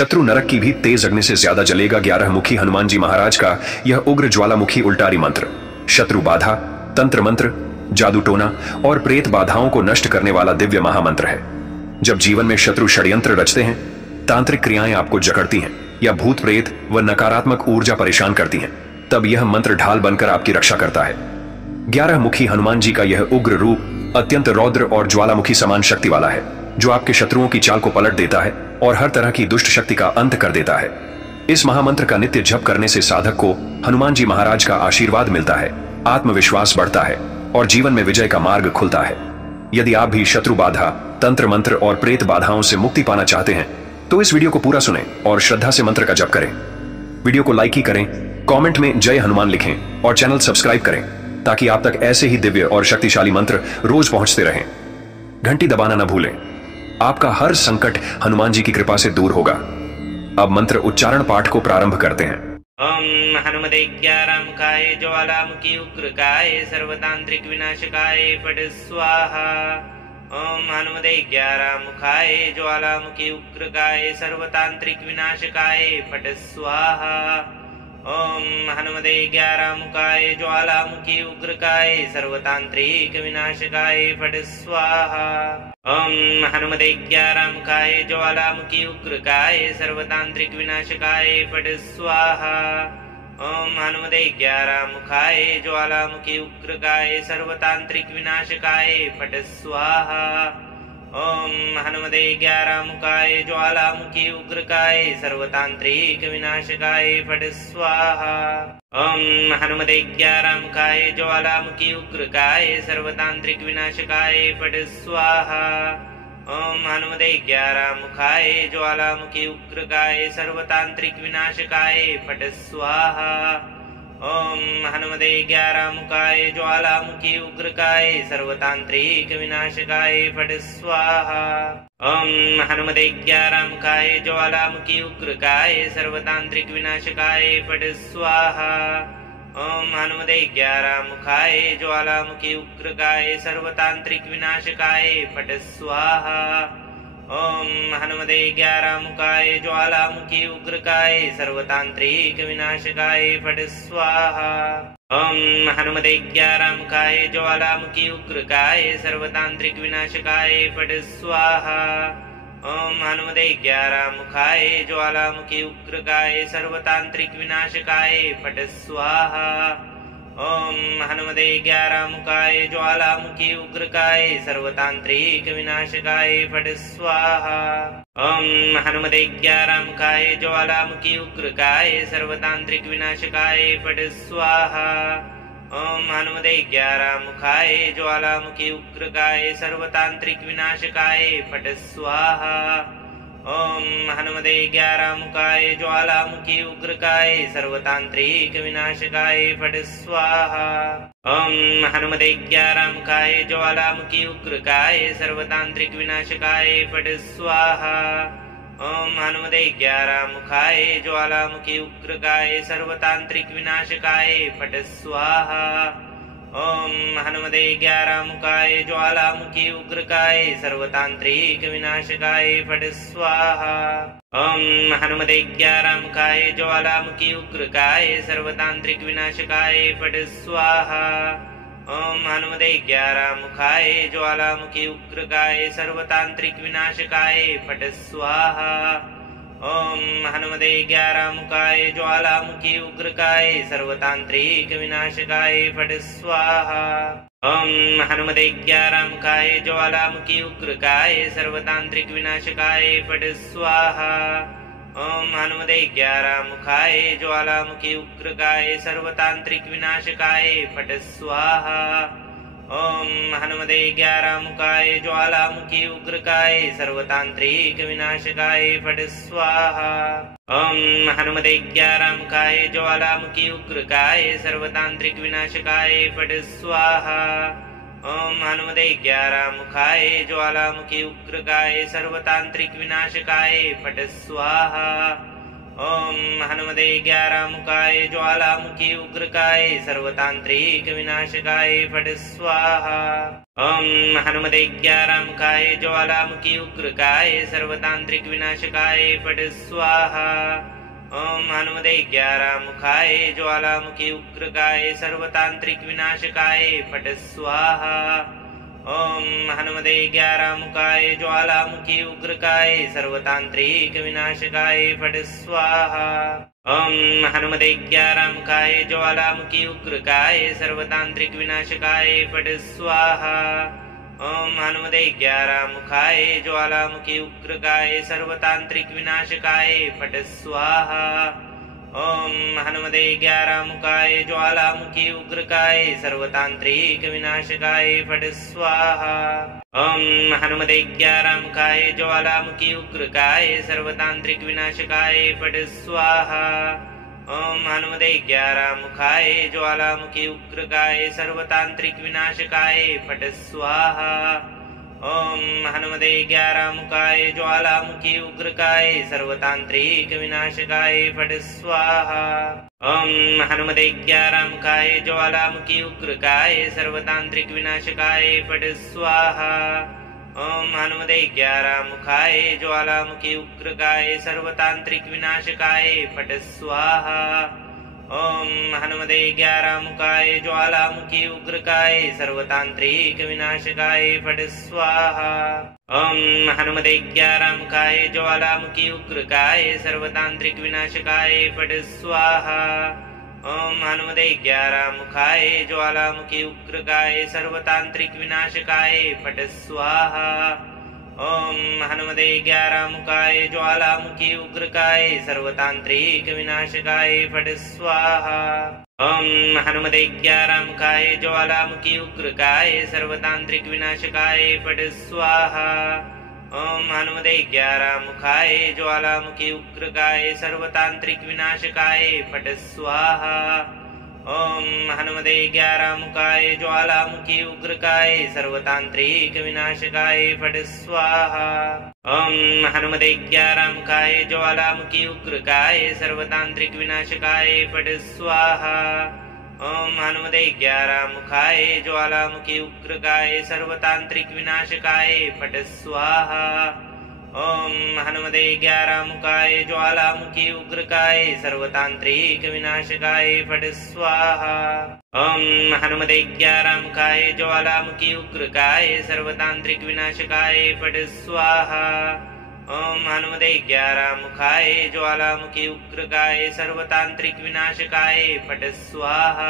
शत्रु नरक की भी तेज अग्नि से ज्यादा जलेगा। 11 मुखी हनुमान जी महाराज का यह उग्र ज्वालामुखी उल्टारी मंत्र शत्रु बाधा, तंत्र मंत्र, जादू टोना और प्रेत बाधाओं को नष्ट करने वाला दिव्य महामंत्र है। जब जीवन में शत्रु षड्यंत्र रचते हैं, तांत्रिक क्रियाएं आपको जकड़ती हैं या भूत प्रेत व नकारात्मक ऊर्जा परेशान करती हैं, तब यह मंत्र ढाल बनकर आपकी रक्षा करता है। 11 मुखी हनुमान जी का यह उग्र रूप अत्यंत रौद्र और ज्वालामुखी समान शक्ति वाला है, जो आपके शत्रुओं की चाल को पलट देता है और हर तरह की दुष्ट शक्ति का अंत कर देता है। इस महामंत्र का नित्य जप करने से साधक को हनुमान जी महाराज का आशीर्वाद मिलता है, आत्मविश्वास बढ़ता है और जीवन में विजय का मार्ग खुलता है। यदि आप भी शत्रु बाधा, तंत्र मंत्र और प्रेत बाधाओं से मुक्ति पाना चाहते हैं तो इस वीडियो को पूरा सुनें और श्रद्धा से मंत्र का जप करें। वीडियो को लाइक ही करें, कमेंट में जय हनुमान लिखें और चैनल सब्सक्राइब करें ताकि आप तक ऐसे ही दिव्य और शक्तिशाली मंत्र रोज पहुंचते रहें। घंटी दबाना न भूलें। आपका हर संकट हनुमान जी की कृपा से दूर होगा। अब मंत्र उच्चारण पाठ को प्रारंभ करते हैं। ओम हनुमते ज्ञारामुखाय ज्वालामुखी उग्रकाय सर्वतांत्रिक विनाशकाय फट स्वाहा। ओम हनुमते ज्ञारामुखाय ज्वालामुखी उग्रकाय सर्वतांत्रिक विनाशकाय फट स्वाहा। ओम हनुमते ज्ञारामुखाय ज्वालामुखी उग्रकाय सर्वतांत्रिक विनाशकाय फट स्वाहा। ओम हनुमते ज्ञारामुखाय ज्वालामुखी उग्रकाय सर्वतांत्रिक विनाशकाय फट स्वाहा। ओम हनुमते ज्ञारामुखाय ज्वालामुखी उग्रकाय सर्वतांत्रिक विनाशकाय फट स्वाहा। ओम हनुमते ज्ञारामुखाय ज्वालामुखी उग्रकाय सर्वतांत्रिक विनाशकाय फट स्वाहा। ओम हनुमते ज्ञारामुखाय ज्वालामुखी उग्रकाय सर्वतांत्रिक विनाशकाय फट स्वाहा। ओम हनुमते ज्ञारामुखाय ज्वालामुखी उग्रकाय सर्वतांत्रिक विनाशकाय फट स्वाहा। ओम हनुमते ज्ञारामुखाय ज्वालामुखी उग्रकाय सर्वतांत्रिक विनाशकाय फट स्वाहा। ओम हनुमते ज्ञारामुखाय ज्वालामुखी उग्रकाय सर्वतांत्रिक विनाशकाय फट स्वाहा। ओम हनुमते ज्ञारामुखाय ज्वालामुखी उग्रकाय सर्वतांत्रिक विनाशकाय फट स्वाहा। ओम हनुमते ज्ञारामुखाय ज्वालामुखी उग्रकाय सर्वतांत्रिक विनाशकाय फट स्वाहा। ओम हनुमते ज्ञारामुखाय ज्वालामुखी उग्रकाय सर्वतांत्रिक विनाशकाय फट स्वाहा। ओम हनुमते ज्ञारामुखाय ज्वालामुखी उग्रकाय सर्वतांत्रिक विनाशकाय फट स्वाहा। ओम हनुमते ज्ञारामुखाय ज्वालामुखी उग्रकाय सर्वतांत्रिक विनाशकाय फट स्वाहा। ओम हनुमते ज्ञारामुखाय ज्वालामुखी उग्रकाय सर्वतांत्रिक विनाशकाय फट स्वाहा। ओम हनुमते ज्ञारामुखाय ज्वालामुखी उग्रकाय सर्वतांत्रिक विनाशकाय फट स्वाहा। ओम हनुमते ज्ञारामुखाय ज्वालामुखी उग्रकाय सर्वतांत्रिक विनाशकाय फट स्वाहा। ओम हनुमते ज्ञारामुखाय ज्वालामुखी उग्रकाय सर्वतांत्रिक विनाशकाय फट स्वाहा। ओम हनुमते ज्ञारामुखाय ज्वालामुखी उग्रकाय सर्वतांत्रिक विनाशकाय फट स्वाहा। ओम हनुमते ज्ञारामुखाय ज्वालामुखी उग्रकाय सर्वतांत्रिक विनाशकाय फट स्वाहा। ओम हनुमते ज्ञारामुखाय ज्वालामुखी उग्रकाय सर्वतांत्रिक विनाशकाय फट स्वाहा। ओम हनुमते ज्ञारामुखाय ज्वालामुखी उग्रकाय सर्वतांत्रिक विनाशकाय फट स्वाहा। ओम हनुमते ज्ञारामुखाय ज्वालामुखी उग्रकाय सर्वतांत्रिक विनाशकाय फट स्वाहा। ओम हनुमते ज्ञारामुखाय ज्वालामुखी उग्रकाय सर्वतांत्रिक विनाशकाय फट स्वाहा। ओम हनुमते ज्ञारामुखाय ज्वालामुखी उग्रकाय सर्वतांत्रिक विनाशकाय फट स्वाहा। ओम हनुमते ज्ञारामुखाय ज्वालामुखी उग्रकाय सर्वतांत्रिक विनाशकाय फट स्वाहा। ओम हनुमते ज्ञारामुखाय ज्वालामुखी उग्रकाय सर्वतांत्रिक विनाशकाय फट स्वाहा। ओम हनुमते ज्ञारामुखाय ज्वालामुखी उग्रकाय सर्वतांत्रिक विनाशकाय फट स्वाहा। ओम हनुमते ग्यारहमुखाय ज्वालामुखी उग्रकाय सर्वतांत्रिक विनाशकाय फट स्वाहा। ओम हनुमते ग्यारहमुखाय ज्वालामुखी उग्रकाय सर्वतांत्रिक विनाशकाय फट स्वाहा। ओम हनुमते ग्यारहमुखाय ज्वालामुखी उग्रकाय सर्वतांत्रिक विनाशकाय फट स्वाहा। ओम हनुमते ग्यारहमुखाय ज्वालामुखी उग्रकाय सर्वतांत्रिक विनाशकाय फट स्वाहा। ओम हनुमते ग्यारहमुखाय ज्वालामुखी उग्रकाय सर्वतांत्रिक विनाशकाय फट स्वाहा। ओम हनुमते ग्यारहमुखाय ज्वालामुखी उग्रकाय सर्वतांत्रिक विनाशकाय फट स्वाहा। ओम हनुमते ग्यारहमुखाय ज्वालामुखी उग्रकाय सर्वतांत्रिक विनाशकाय फट स्वाहा। ओम हनुमते ग्यारहमुखाय ज्वालामुखी उग्रकाय सर्वतांत्रिक विनाशकाय फट स्वाहा। ओम हनुमते ग्यारहमुखाय ज्वालामुखी उग्रकाय सर्वतांत्रिक विनाशकाय फट स्वाहा। ओम हनुमते ग्यारहमुखाय ज्वालामुखी उग्रकाय सर्वतांत्रिक विनाशकाय फट स्वाहा। ओम हनुमते ग्यारहमुखाय ज्वालामुखी उग्रकाय सर्वतांत्रिक विनाशकाय फट स्वाहा। ओम हनुमते ग्यारहमुखाय ज्वालामुखी उग्रकाय सर्वतांत्रिक विनाशकाय फट स्वाहा। ओम हनुमते ग्यारहमुखाय ज्वालामुखी उग्रकाय सर्वतांत्रिक विनाशकाय फट स्वाहा। ओम हनुमते ग्यारहमुखाय ज्वालामुखी उग्रकाय सर्वतांत्रिक विनाशकाय फट स्वाहा। ओम हनुमते ग्यारहमुखाय ज्वालामुखी उग्रकाय सर्वतांत्रिक विनाशकाय फट स्वाहा। ओम हनुमते ग्यारहमुखाय ज्वालामुखी उग्रकाय सर्वतांत्रिक विनाशकाय फट स्वाहा। ओम हनुमते ग्यारहमुखाय ज्वालामुखी उग्रकाय सर्वतांत्रिक विनाशकाय फट स्वाहा। ओम हनुमते ग्यारहमुखाय ज्वालामुखी उग्रकाय सर्वतांत्रिक विनाशकाय फट स्वाहा। ओम हनुमते ग्यारहमुखाय ज्वालामुखी उग्रकाय सर्वतांत्रिक विनाशकाय फट स्वाहा। ओम हनुमते ग्यारहमुखाय ज्वालामुखी उग्रकाय सर्वतांत्रिक विनाशकाय फट स्वाहा। ओम हनुमते ग्यारहमुखाय ज्वालामुखी उग्रकाय सर्वतांत्रिक विनाशकाय फट स्वाहा। ओम हनुमते ग्यारहमुखाय ज्वालामुखी उग्रकाय सर्वतांत्रिक विनाशकाय फट स्वाहा। ओम हनुमते ग्यारहमुखाय ज्वालामुखी उग्रकाय सर्वतांत्रिक विनाशकाय फट स्वाहा। ओम हनुमते ग्यारहमुखाय ज्वालामुखी उग्रकाय सर्वतांत्रिक विनाशकाय फट स्वाहा।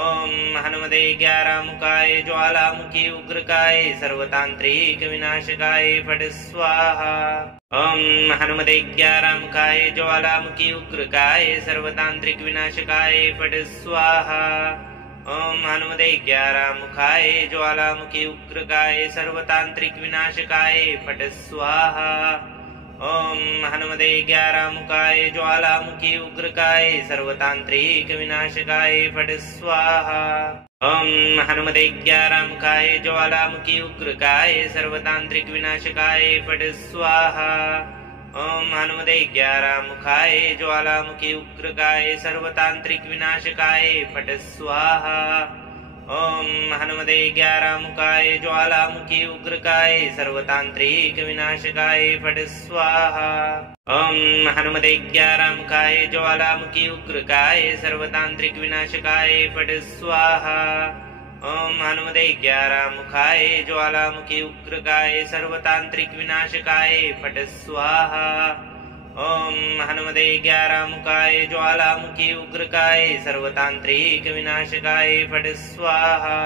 ओम हनुमते ग्यारहमुखाय ज्वालामुखी उग्रकाय सर्वतांत्रिक विनाशकाय फट स्वाहा। ओम हनुमते ग्यारहमुखाय ज्वालामुखी उग्रकाय सर्वतांत्रिक विनाशकाय फट स्वाहा। ओम हनुमते ग्यारहमुखाय ज्वालामुखी उग्रकाय सर्वतांत्रिक विनाशकाय फट स्वाहा। ओम हनुमते ग्यारहमुखाय ज्वालामुखी उग्रकाय सर्वतांत्रिक विनाशकाय फट स्वाहा। ओम हनुमते ग्यारहमुखाय ज्वालामुखी उग्रकाय सर्वतांत्रिक विनाशकाय फट स्वाहा। ओम हनुमते ग्यारहमुखाय ज्वालामुखी उग्रकाय सर्वतांत्रिक विनाशकाय फट स्वाहा। ओम हनुमते ग्यारहमुखाय ज्वालामुखी उग्रकाय सर्वतांत्रिक विनाशकाय फट स्वाहा। ओम हनुमते ग्यारहमुखाय ज्वालामुखी उग्रकाय सर्वतांत्रिक विनाशकाय फट स्वाहा। ओम हनुमते ग्यारहमुखाय ज्वालामुखी उग्रकाय सर्वतांत्रिक विनाशकाय फट स्वाहा। ओम हनुमते ग्यारहमुखाय ज्वालामुखी उग्रकाय सर्वतांत्रिक विनाशकाय फट स्वाहा।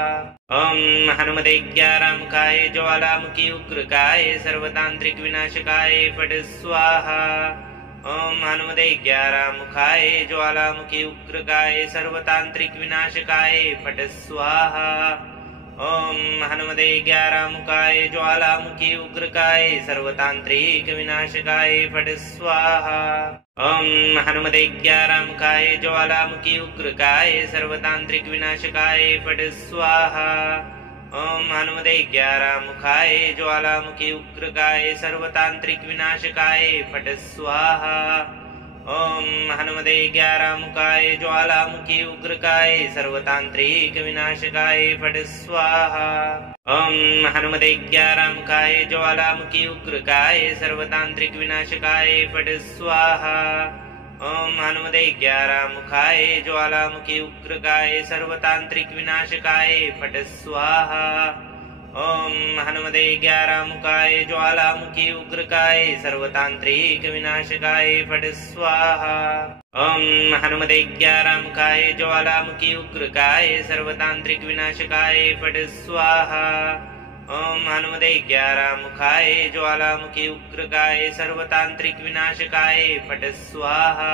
ओम हनुमते ग्यारहमुखाय ज्वालामुखी उग्रकाय सर्वतांत्रिक विनाशकाय फट स्वाहा। ओम हनुमते ग्यारहमुखाय ज्वालामुखी उग्रकाय सर्वतांत्रिक विनाशकाय फट स्वाहा। ओम हनुमते ग्यारहमुखाय ज्वालामुखी उग्रकाय सर्वतांत्रिक विनाशकाय फट स्वाहा। ओम हनुमते ग्यारहमुखाय ज्वालामुखी उग्रकाय सर्वतांत्रिक विनाशकाय फट स्वाहा। ओम हनुमते ग्यारहमुखाय ज्वालामुखी उग्रकाय सर्वतांत्रिक विनाशकाय फट स्वाहा। ओम हनुमते ग्यारहमुखाय ज्वालामुखी उग्रकाय सर्वतांत्रिक विनाशकाय फट स्वाहा। ओम हनुमते ग्यारहमुखाय ज्वालामुखी उग्रकाय सर्वतांत्रिक विनाशकाय फट स्वाहा। ओम हनुमते ग्यारहमुखाय ज्वालामुखी उग्रकाय सर्वतांत्रिक विनाशकाय फट स्वाहा। ओम हनुमते ग्यारहमुखाय ज्वालामुखी उग्रकाय सर्वतांत्रिक विनाशकाय फट स्वाहा। ओम हनुमते ग्यारहमुखाय ज्वालामुखी उग्रकाय सर्वतांत्रिक विनाशकाय फट स्वाहा। ओम हनुमते ग्यारहमुखाय ज्वालामुखी उग्रकाय सर्वतांत्रिक विनाशकाय फट स्वाहा।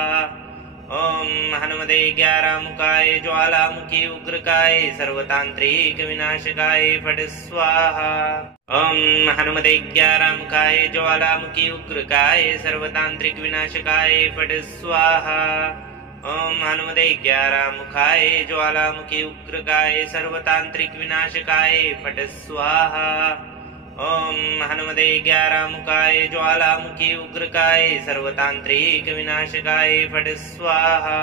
ओम हनुमते ग्यारहमुखाय ज्वालामुखी उग्रकाय सर्वतांत्रिक विनाशकाय फट स्वाहा। ओम हनुमते ग्यारहमुखाय ज्वालामुखी उग्रकाय सर्वतांत्रिक विनाशकाय फट स्वाहा। ओम हनुमते ग्यारहमुखाय ज्वालामुखी उग्रकाय सर्वतांत्रिक विनाशकाय फट स्वाहा। ओम हनुमते ग्यारहमुखाय ज्वालामुखी उग्रकाय सर्वतांत्रिक विनाशकाय फट स्वाहा।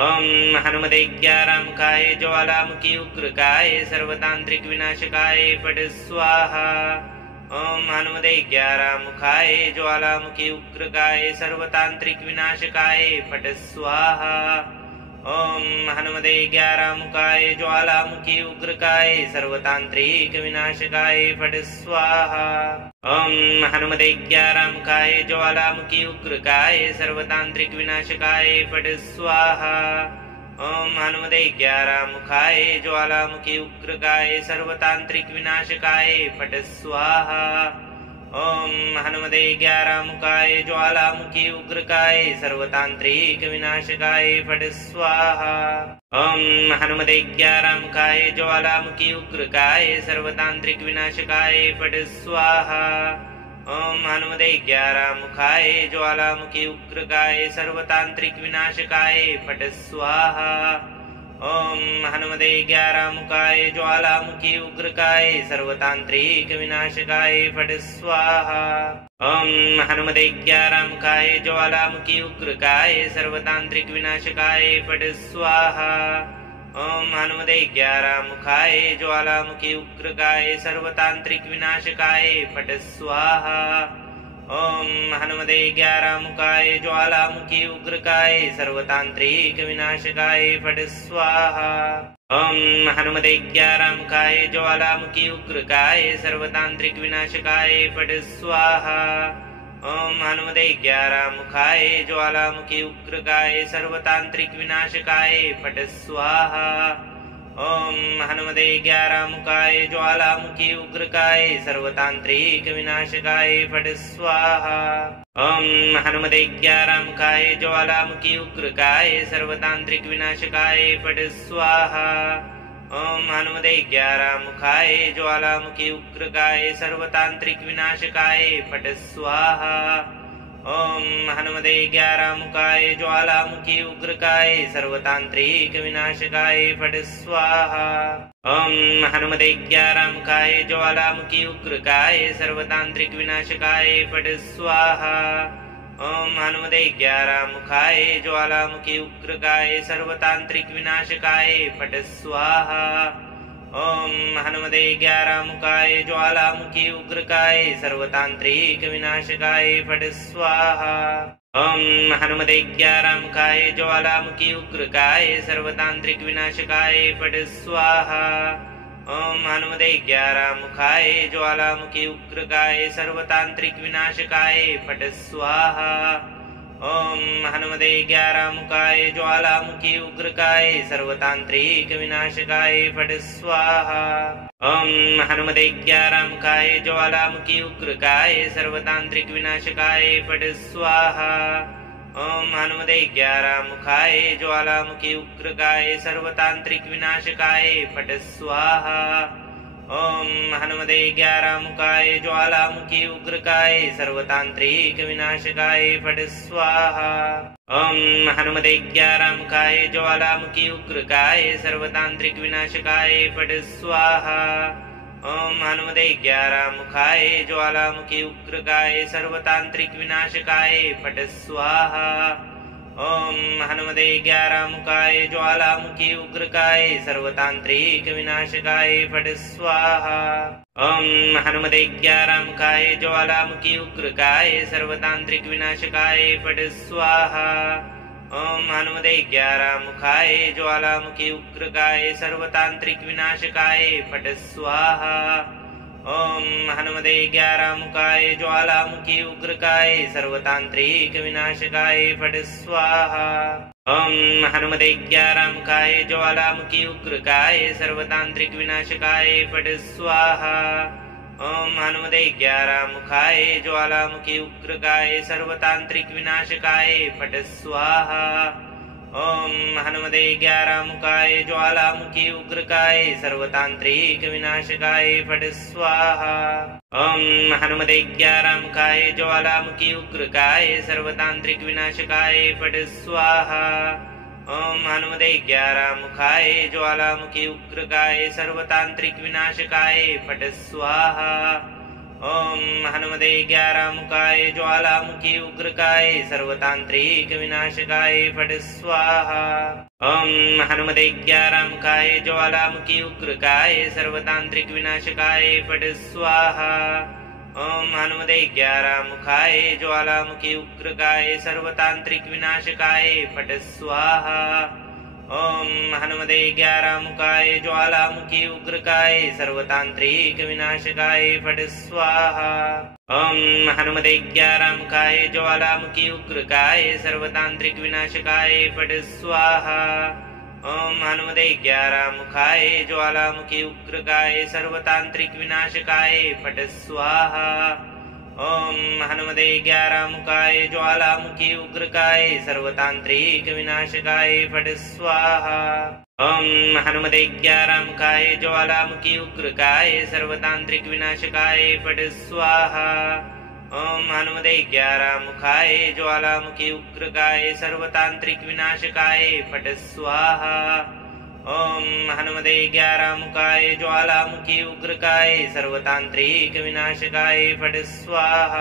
ओम हनुमते ग्यारहमुखाय ज्वालामुखी उग्रकाय सर्वतांत्रिक विनाशकाय फट स्वाहा। ओम हनुमते ग्यारहमुखाय ज्वालामुखी उग्रकाय सर्वतांत्रिक विनाशकाय फट स्वाहा। ओम हनुमते ग्यारहमुखाय ज्वालामुखी उग्रकाय सर्वतांत्रिक विनाशकाय फट स्वाहा। ओम हनुमते ग्यारहमुखाय ज्वालामुखी उग्रकाय सर्वतांत्रिक विनाशकाय फट स्वाहा। ओम हनुमते ग्यारहमुखाय ज्वालामुखी उग्रकाय सर्वतांत्रिक विनाशकाय फट स्वाहा। ओम हनुमते ग्यारहमुखाय ज्वालामुखी उग्रकाय सर्वतांत्रिक विनाशकाय फट स्वाहा। ओम हनुमते ग्यारहमुखाय ज्वालामुखी उग्रकाय सर्वतांत्रिक विनाशकाय फट स्वाहा। ओम हनुमते ग्यारहमुखाय ज्वालामुखी उग्रकाय सर्वतांत्रिक विनाशकाय फट स्वाहा। ओम हनुमते ग्यारहमुखाय ज्वालामुखी उग्रकाय सर्वतांत्रिक विनाशकाय फट स्वाहा। ओम हनुमते ग्यारहमुखाय ज्वालामुखी उग्रकाय सर्वतांत्रिक विनाशकाय फट स्वाहा। ओम हनुमते ग्यारहमुखाय ज्वालामुखी उग्रकाय सर्वतांत्रिक विनाशकाय फट स्वाहा। ओम हनुमते ग्यारहमुखाय ज्वालामुखी उग्रकाय सर्वतांत्रिक विनाशकाय फट स्वाहा। ओम हनुमते ग्यारहमुखाय ज्वालामुखी उग्रकाय सर्वतांत्रिक विनाशकाय फट स्वाहा। ओम हनुमते ग्यारहमुखाय ज्वालामुखी उग्रकाय सर्वतांत्रिक विनाशकाय फट स्वाहा। ओम हनुमते ग्यारहमुखाय ज्वालामुखी उग्रकाय सर्वतांत्रिक विनाशकाय फट स्वाहा। ओम हनुमते ग्यारहमुखाय ज्वालामुखी उग्रकाय सर्वतांत्रिक विनाशकाय फट स्वाहा। ओम हनुमते ग्यारहमुखाय ज्वालामुखी उग्रकाय सर्वतांत्रिक विनाशकाय फट स्वाहा। ओम हनुमते ग्यारहमुखाय ज्वालामुखी उग्रकाय सर्वतांत्रिक विनाशकाय फट स्वाहा। ओम हनुमते ग्यारहमुखाय ज्वालामुखी उग्रकाय सर्वतांत्रिक विनाशकाय फट स्वाहा। ओम हनुमते ग्यारहमुखाय ज्वालामुखी उग्रकाय सर्वतांत्रिक विनाशकाय फट स्वाहा। ओम हनुमते ग्यारहमुखाय ज्वालामुखी उग्रकाय सर्वतांत्रिक विनाशकाय फट स्वाहा। ओम हनुमते ग्यारहमुखाय ज्वालामुखी उग्रकाय सर्वतांत्रिक विनाशकाय फट स्वाहा। ओम हनुमते ग्यारहमुखाय ज्वालामुखी उग्रकाय सर्वतांत्रिक विनाशकाय फट स्वाहा। ओम हनुमते ग्यारहमुखाय ज्वालामुखी उग्रकाय सर्वतांत्रिक विनाशकाय फट स्वाहा। ओम हनुमते ग्यारहमुखाय ज्वालामुखी उग्रकाय सर्वतांत्रिक विनाशकाय फट स्वाहा। ओम हनुमते ग्यारहमुखाय ज्वालामुखी उग्रकाय सर्वतांत्रिक विनाशकाय फट स्वाहा। ओम हनुमते ग्यारहमुखाय ज्वालामुखी उग्रकाय सर्वतांत्रिक विनाशकाय फट स्वाहा। ओम हनुमते ग्यारहमुखाय ज्वालामुखी उग्रकाय सर्वतांत्रिक विनाशकाय फट स्वाहा। ओम हनुमते ग्यारहमुखाय ज्वालामुखी उग्रकाय सर्वतांत्रिक विनाशकाय फट स्वाहा। ओम हनुमते ग्यारहमुखाय ज्वालामुखी उग्रकाय सर्वतांत्रिक विनाशकाय फट स्वाहा। ओम हनुमते ग्यारहमुखाय ज्वालामुखी उग्रकाय सर्वतांत्रिक विनाशकाय फट स्वाहा। ओम हनुमते ग्यारहमुखाय ज्वालामुखी उग्रकाय सर्वतांत्रिक विनाशकाय फट स्वाहा। ओम हनुमते ग्यारहमुखाय ज्वालामुखी उग्रकाय सर्वतांत्रिक विनाशकाय फट स्वाहा। ओम हनुमते ग्यारहमुखाय ज्वालामुखी उग्रकाय सर्वतांत्रिक विनाशकाय फट स्वाहा। ओम हनुमते ग्यारहमुखाय ज्वालामुखी उग्रकाय सर्वतांत्रिक विनाशकाय फट स्वाहा। ओम हनुमते ग्यारहमुखाय ज्वालामुखी उग्रकाय सर्वतांत्रिक विनाशकाय फट स्वाहा। ओम हनुमते ग्यारहमुखाय ज्वालामुखी उग्रकाय सर्वतांत्रिक विनाशकाय फट स्वाहा। ओम हनुमते ग्यारहमुखाय ज्वालामुखी उग्रकाय सर्वतांत्रिक विनाशकाय फट स्वाहा। ओम हनुमते ग्यारहमुखाय ज्वालामुखी उग्रकाय सर्वतांत्रिक विनाशकाय फट स्वाहा। ओम हनुमते ग्यारहमुखाय ज्वालामुखी उग्रकाय सर्वतांत्रिक विनाशकाय फट स्वाहा। ओम हनुमते ग्यारहमुखाय ज्वालामुखी उग्रकाय सर्वतांत्रिक विनाशकाय फट स्वाहा। ओम हनुमते ग्यारहमुखाय ज्वालामुखी उग्रकाय सर्वतांत्रिक विनाशकाय फट स्वाहा। ओम हनुमते ग्यारहमुखाय ज्वालामुखी उग्रकाय सर्वतांत्रिक विनाशकाय फट स्वाहा। ओम हनुमते ग्यारहमुखाय ज्वालामुखी उग्रकाय सर्वतांत्रिक विनाशकाय फट स्वाहा। ओम हनुमते ग्यारहमुखाय ज्वालामुखी उग्रकाय सर्वतांत्रिक विनाशकाय फट स्वाहा। ओम हनुमते ग्यारहमुखाय ज्वालामुखी उग्रकाय सर्वतांत्रिक विनाशकाय फट स्वाहा। ओम हनुमते ग्यारहमुखाय ज्वालामुखी उग्रकाय सर्वतांत्रिक विनाशकाय फट स्वाहा। ओम हनुमते ग्यारहमुखाय ज्वालामुखी उग्रकाय सर्वतांत्रिक विनाशकाय फट स्वाहा।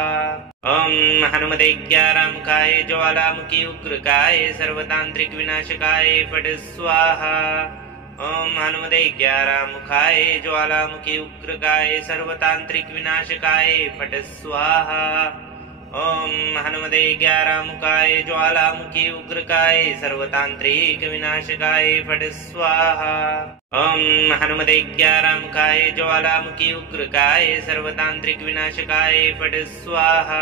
ओम हनुमते ग्यारहमुखाय ज्वालामुखी उग्रकाय सर्वतांत्रिक विनाशकाय फट स्वाहा। ओम हनुमते ग्यारहमुखाय ज्वालामुखी उग्रकाय सर्वतांत्रिक विनाशकाय फट स्वाहा। ओम हनुमते ग्यारहमुखाय ज्वालामुखी उग्रकाय सर्वतांत्रिक विनाशकाय फट स्वाहा। ओम हनुमते ग्यारहमुखाय ज्वालामुखी उग्रकाय सर्वतांत्रिक विनाशकाय फट स्वाहा।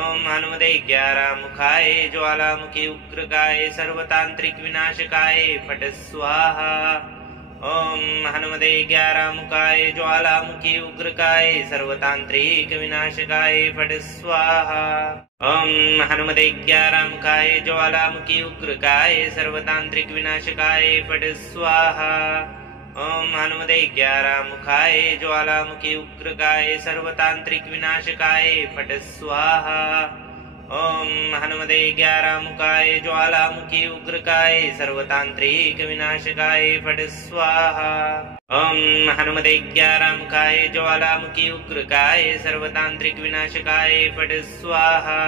ओम हनुमते ग्यारहमुखाय ज्वालामुखी उग्रकाय सर्वतांत्रिक विनाशकाय फट स्वाहा। ओम हनुमते ग्यारहमुखाय ज्वालामुखी उग्रकाय सर्वतांत्रिक विनाशकाय फट स्वाहा। ओम हनुमते ग्यारहमुखाय ज्वालामुखी उग्रकाय सर्वतांत्रिक विनाशकाय फट स्वाहा। ओम हनुमते ग्यारहमुखाय ज्वालामुखी उग्रकाय सर्वतांत्रिक विनाशकाय फट स्वाहा। ओम हनुमते ग्यारहमुखाय ज्वालामुखी उग्रकाय सर्वतांत्रिक विनाशकाय फट स्वाहा। ओम हनुमते ग्यारहमुखाय ज्वालामुखी उग्रकाय सर्वतांत्रिक विनाशकाय फट स्वाहा।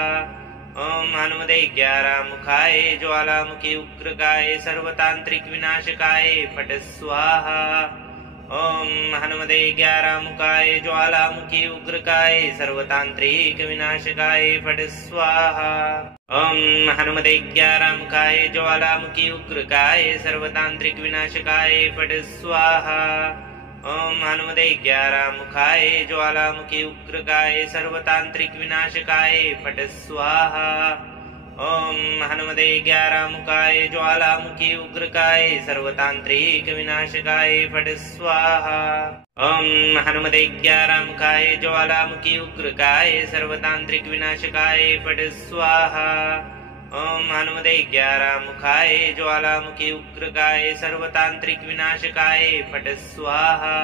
ओम हनुमते ग्यारहमुखाय ज्वालामुखी उग्रकाय सर्वतांत्रिक विनाशकाय फट स्वाहा। ओम हनुमते ग्यारहमुखाय ज्वालामुखी उग्रकाय सर्वतांत्रिक विनाशकाय फट स्वाहा। ओम हनुमते ग्यारहमुखाय ज्वालामुखी उग्रकाय सर्वतांत्रिक विनाशकाय फट स्वाहा। ओम हनुमते ग्यारहमुखाय ज्वालामुखी उग्रकाय सर्वतांत्रिक विनाशकाय फट स्वाहा। ओम हनुमते ग्यारहमुखाय ज्वालामुखी उग्रकाय सर्वतांत्रिक विनाशकाय फट स्वाहा। ओम हनुमते ग्यारहमुखाय ज्वालामुखी उग्रकाय सर्वतांत्रिक विनाशकाय फट स्वाहा। ओम हनुमते ग्यारहमुखाय ज्वालामुखी उग्रकाय सर्वतांत्रिक विनाशकाय फट स्वाहा।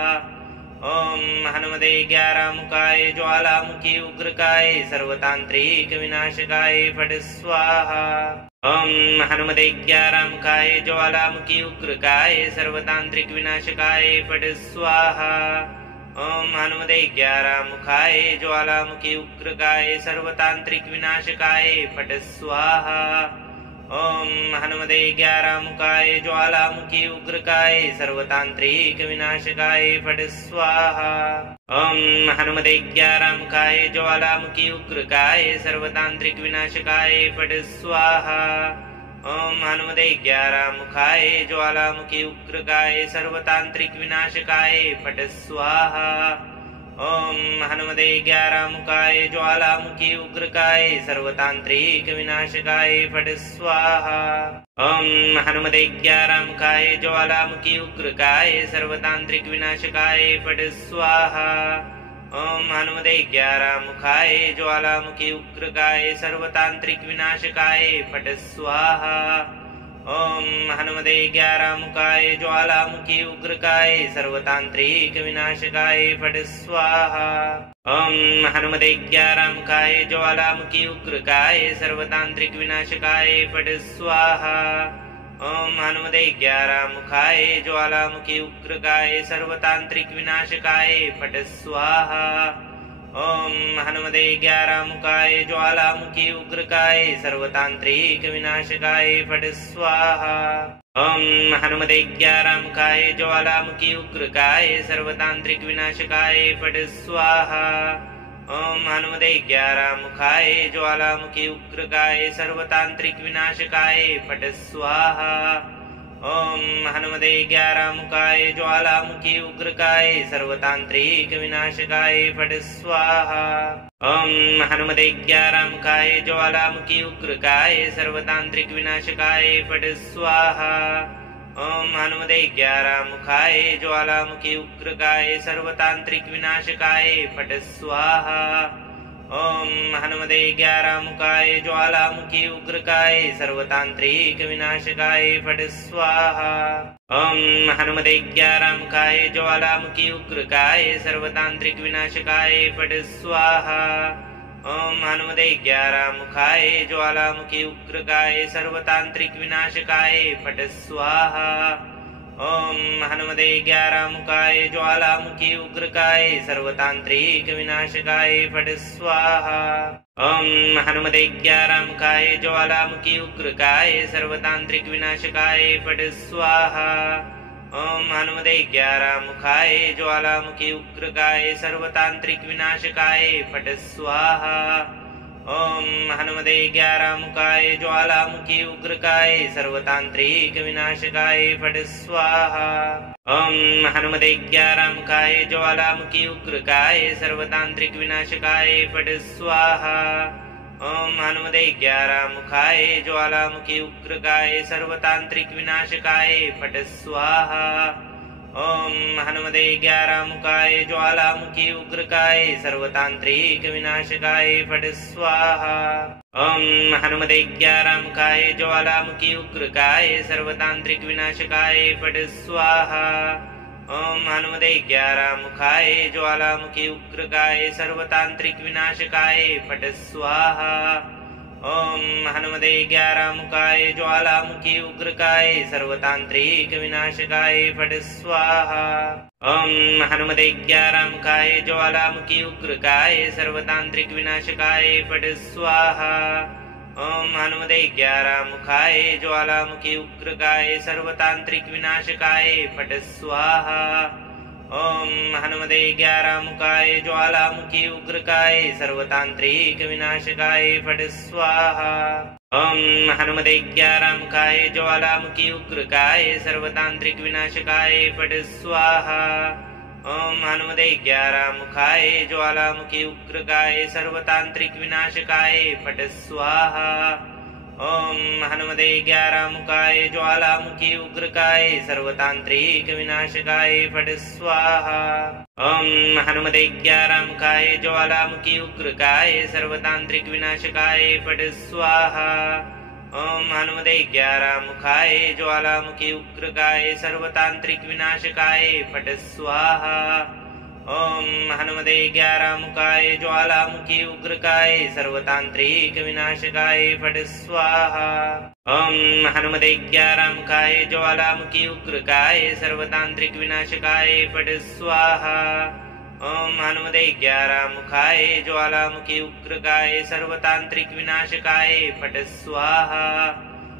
ओम हनुमते ग्यारहमुखाय ज्वालामुखी उग्रकाय सर्वतांत्रिक विनाशकाय फट स्वाहा। ओम हनुमते ग्यारहमुखाय ज्वालामुखी उग्रकाय सर्वतांत्रिक विनाशकाय फट स्वाहा। ओम हनुमते ग्यारहमुखाय ज्वालामुखी उग्रकाय सर्वतांत्रिक विनाशकाय फट स्वाहा। ओम हनुमते ग्यारहमुखाय ज्वालामुखी उग्रकाय सर्वतांत्रिक विनाशकाय फट स्वाहा। ओम हनुमते ग्यारहमुखाय ज्वालामुखी उग्रकाय सर्वतांत्रिक विनाशकाय फट स्वाहा। ओम हनुमते ग्यारहमुखाय ज्वालामुखी उग्रकाय सर्वतांत्रिक विनाशकाय फट स्वाहा। ओम हनुमते ग्यारहमुखाय ज्वालामुखी उग्रकाय सर्वतांत्रिक विनाशकाय फट स्वाहा। ओम हनुमते ग्यारहमुखाय ज्वालामुखी उग्रकाय सर्वतांत्रिक विनाशकाय फट स्वाहा। ओम हनुमते ग्यारहमुखाय ज्वालामुखी उग्रकाय सर्वतांत्रिक विनाशकाय फट स्वाहा। ओम हनुमते ग्यारहमुखाय ज्वालामुखी उग्रकाय सर्वतांत्रिक विनाशकाय फट स्वाहा। ओम हनुमते ग्यारहमुखाय ज्वालामुखी उग्रकाय सर्वतांत्रिक विनाशकाय फट स्वाहा। ओम हनुमते ग्यारहमुखाय ज्वालामुखी उग्रकाय सर्वतांत्रिक विनाशकाय फट स्वाहा। ओम हनुमते ग्यारहमुखाय ज्वालामुखी उग्रकाय सर्वतांत्रिक विनाशकाय फट स्वाहा। ओम हनुमते ग्यारहमुखाय ज्वालामुखी उग्रकाय सर्वतांत्रिक विनाशकाय फट स्वाहा। ओम हनुमते ग्यारहमुखाय ज्वालामुखी उग्रकाय सर्वतांत्रिक विनाशकाय फट स्वाहा। ओम हनुमते ग्यारहमुखाय ज्वालामुखी उग्रकाय सर्वतांत्रिक विनाशकाय फट स्वाहा। ओम हनुमते ग्यारहमुखाय ज्वालामुखी उग्रकाय सर्वतांत्रिक विनाशकाय फट स्वाहा। ओम हनुमते ग्यारहमुखाय ज्वालामुखी उग्रकाय सर्वतांत्रिक विनाशकाय फट स्वाहा। ओम हनुमते ग्यारहमुखाय ज्वालामुखी उग्रकाय सर्वतांत्रिक विनाशकाय फट स्वाहा। ओम हनुमते ग्यारहमुखाय ज्वालामुखी उग्रकाय सर्वतांत्रिक विनाशकाय फट स्वाहा। ओम हनुमते ग्यारहमुखाय ज्वालामुखी उग्रकाय सर्वतांत्रिक विनाशकाय फट स्वाहा। ओम हनुमते ग्यारहमुखाय ज्वालामुखी उग्रकाय सर्वतांत्रिक विनाशकाय फट स्वाहा। ओम हनुमते ग्यारहमुखाय ज्वालामुखी उग्रकाय सर्वतांत्रिक विनाशकाय फट स्वाहा। ओम हनुमते ग्यारहमुखाय ज्वालामुखी उग्रकाय सर्वतांत्रिक विनाशकाय फट स्वाहा। ओम हनुमते ग्यारहमुखाय ज्वालामुखी उग्रकाय सर्वतांत्रिक विनाशकाय फट स्वाहा। ओम हनुमते ग्यारहमुखाय ज्वालामुखी उग्रकाय सर्वतांत्रिक विनाशकाय फट स्वाहा। ओम हनुमते ग्यारहमुखाय ज्वालामुखी उग्रकाय सर्वतांत्रिक विनाशकाय फट स्वाहा। ओम हनुमते ग्यारहमुखाय ज्वालामुखी उग्रकाय सर्वतांत्रिक विनाशकाय फट स्वाहा। ओम हनुमते ग्यारहमुखाय ज्वालामुखी उग्रकाय सर्वतांत्रिक विनाशकाय फट स्वाहा। ओम हनुमते ग्यारहमुखाय ज्वालामुखी उग्रकाय सर्वतांत्रिक विनाशकाय फट स्वाहा। ओम हनुमते ग्यारहमुखाय ज्वालामुखी उग्रकाय सर्वतांत्रिक विनाशकाय फट स्वाहा। ओम हनुमते ग्यारहमुखाय ज्वालामुखी उग्रकाय सर्वतांत्रिक विनाशकाय फट स्वाहा। ओम हनुमते ग्यारहमुखाय ज्वालामुखी उग्रकाय सर्वतांत्रिक विनाशकाय फट स्वाहा। ओम हनुमते ग्यारहमुखाय ज्वालामुखी उग्रकाय सर्वतांत्रिक विनाशकाय फट स्वाहा। ओम हनुमते ग्यारहमुखाय ज्वालामुखी उग्रकाय सर्वतांत्रिक विनाशकाय फट स्वाहा। ओम हनुमते ग्यारहमुखाय ज्वालामुखी उग्रकाय सर्वतांत्रिक विनाशकाय फट स्वाहा। ओम हनुमते ग्यारहमुखाय ज्वालामुखी उग्रकाय सर्वतांत्रिक विनाशकाय फट स्वाहा। ओम हनुमते ग्यारहमुखाय ज्वालामुखी उग्रकाय सर्वतांत्रिक विनाशकाय फट स्वाहा। ओम हनुमते ग्यारहमुखाय ज्वालामुखी उग्रकाय सर्वतांत्रिक विनाशकाय फट स्वाहा। ओम हनुमते ग्यारहमुखाय ज्वालामुखी उग्रकाय सर्वतांत्रिक विनाशकाय फट स्वाहा। ओम हनुमते ग्यारहमुखाय ज्वालामुखी उग्रकाय सर्वतांत्रिक विनाशकाय फट स्वाहा। ओम हनुमते ग्यारहमुखाय ज्वालामुखी उग्रकाय सर्वतांत्रिक विनाशकाय फट स्वाहा।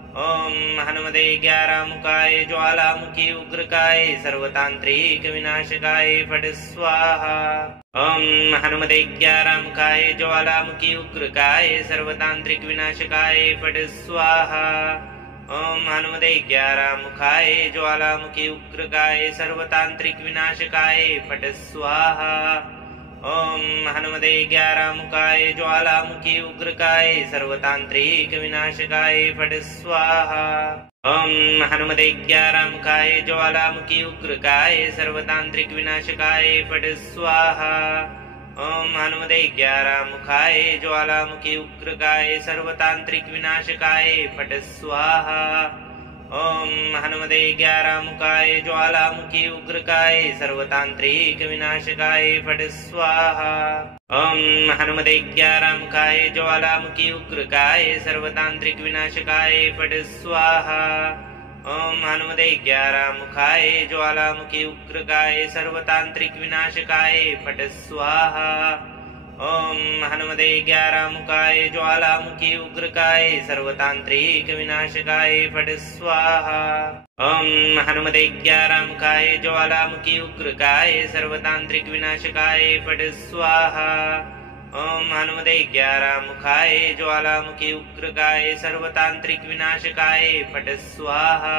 ओम हनुमते ग्यारहमुखाय ज्वालामुखी उग्रकाय सर्वतांत्रिक विनाशकाय फट स्वाहा। ओम हनुमते ग्यारहमुखाय ज्वालामुखी उग्रकाय सर्वतांत्रिक विनाशकाय फट स्वाहा। ओम हनुमते ग्यारहमुखाय ज्वालामुखी उग्रकाय सर्वतांत्रिक विनाशकाय फट स्वाहा। ओम हनुमते ग्यारहमुखाय ज्वालामुखी उग्रकाय सर्वतांत्रिक विनाशकाय फट स्वाहा। ओम हनुमते ग्यारहमुखाय ज्वालामुखी उग्रकाय सर्वतांत्रिक विनाशकाय फट स्वाहा। ओम हनुमते ग्यारहमुखाय ज्वालामुखी उग्रकाय सर्वतांत्रिक विनाशकाय फट स्वाहा। ओम हनुमते ग्यारहमुखाय ज्वालामुखी उग्रकाय सर्वतांत्रिक विनाशकाय फट स्वाहा। ओम हनुमते ग्यारहमुखाय ज्वालामुखी उग्रकाय सर्वतांत्रिक विनाशकाय फट स्वाहा। ओम हनुमते ग्यारहमुखाय ज्वालामुखी उग्रकाय सर्वतांत्रिक विनाशकाय फट स्वाहा। ओम हनुमते ग्यारहमुखाय ज्वालामुखी उग्रकाय सर्वतांत्रिक विनाशकाय फट स्वाहा। ओम हनुमते ग्यारहमुखाय ज्वालामुखी उग्रकाय सर्वतांत्रिक विनाशकाय फट स्वाहा। ओम हनुमते ग्यारहमुखाय ज्वालामुखी उग्रकाय सर्वतांत्रिक विनाशकाय फट स्वाहा।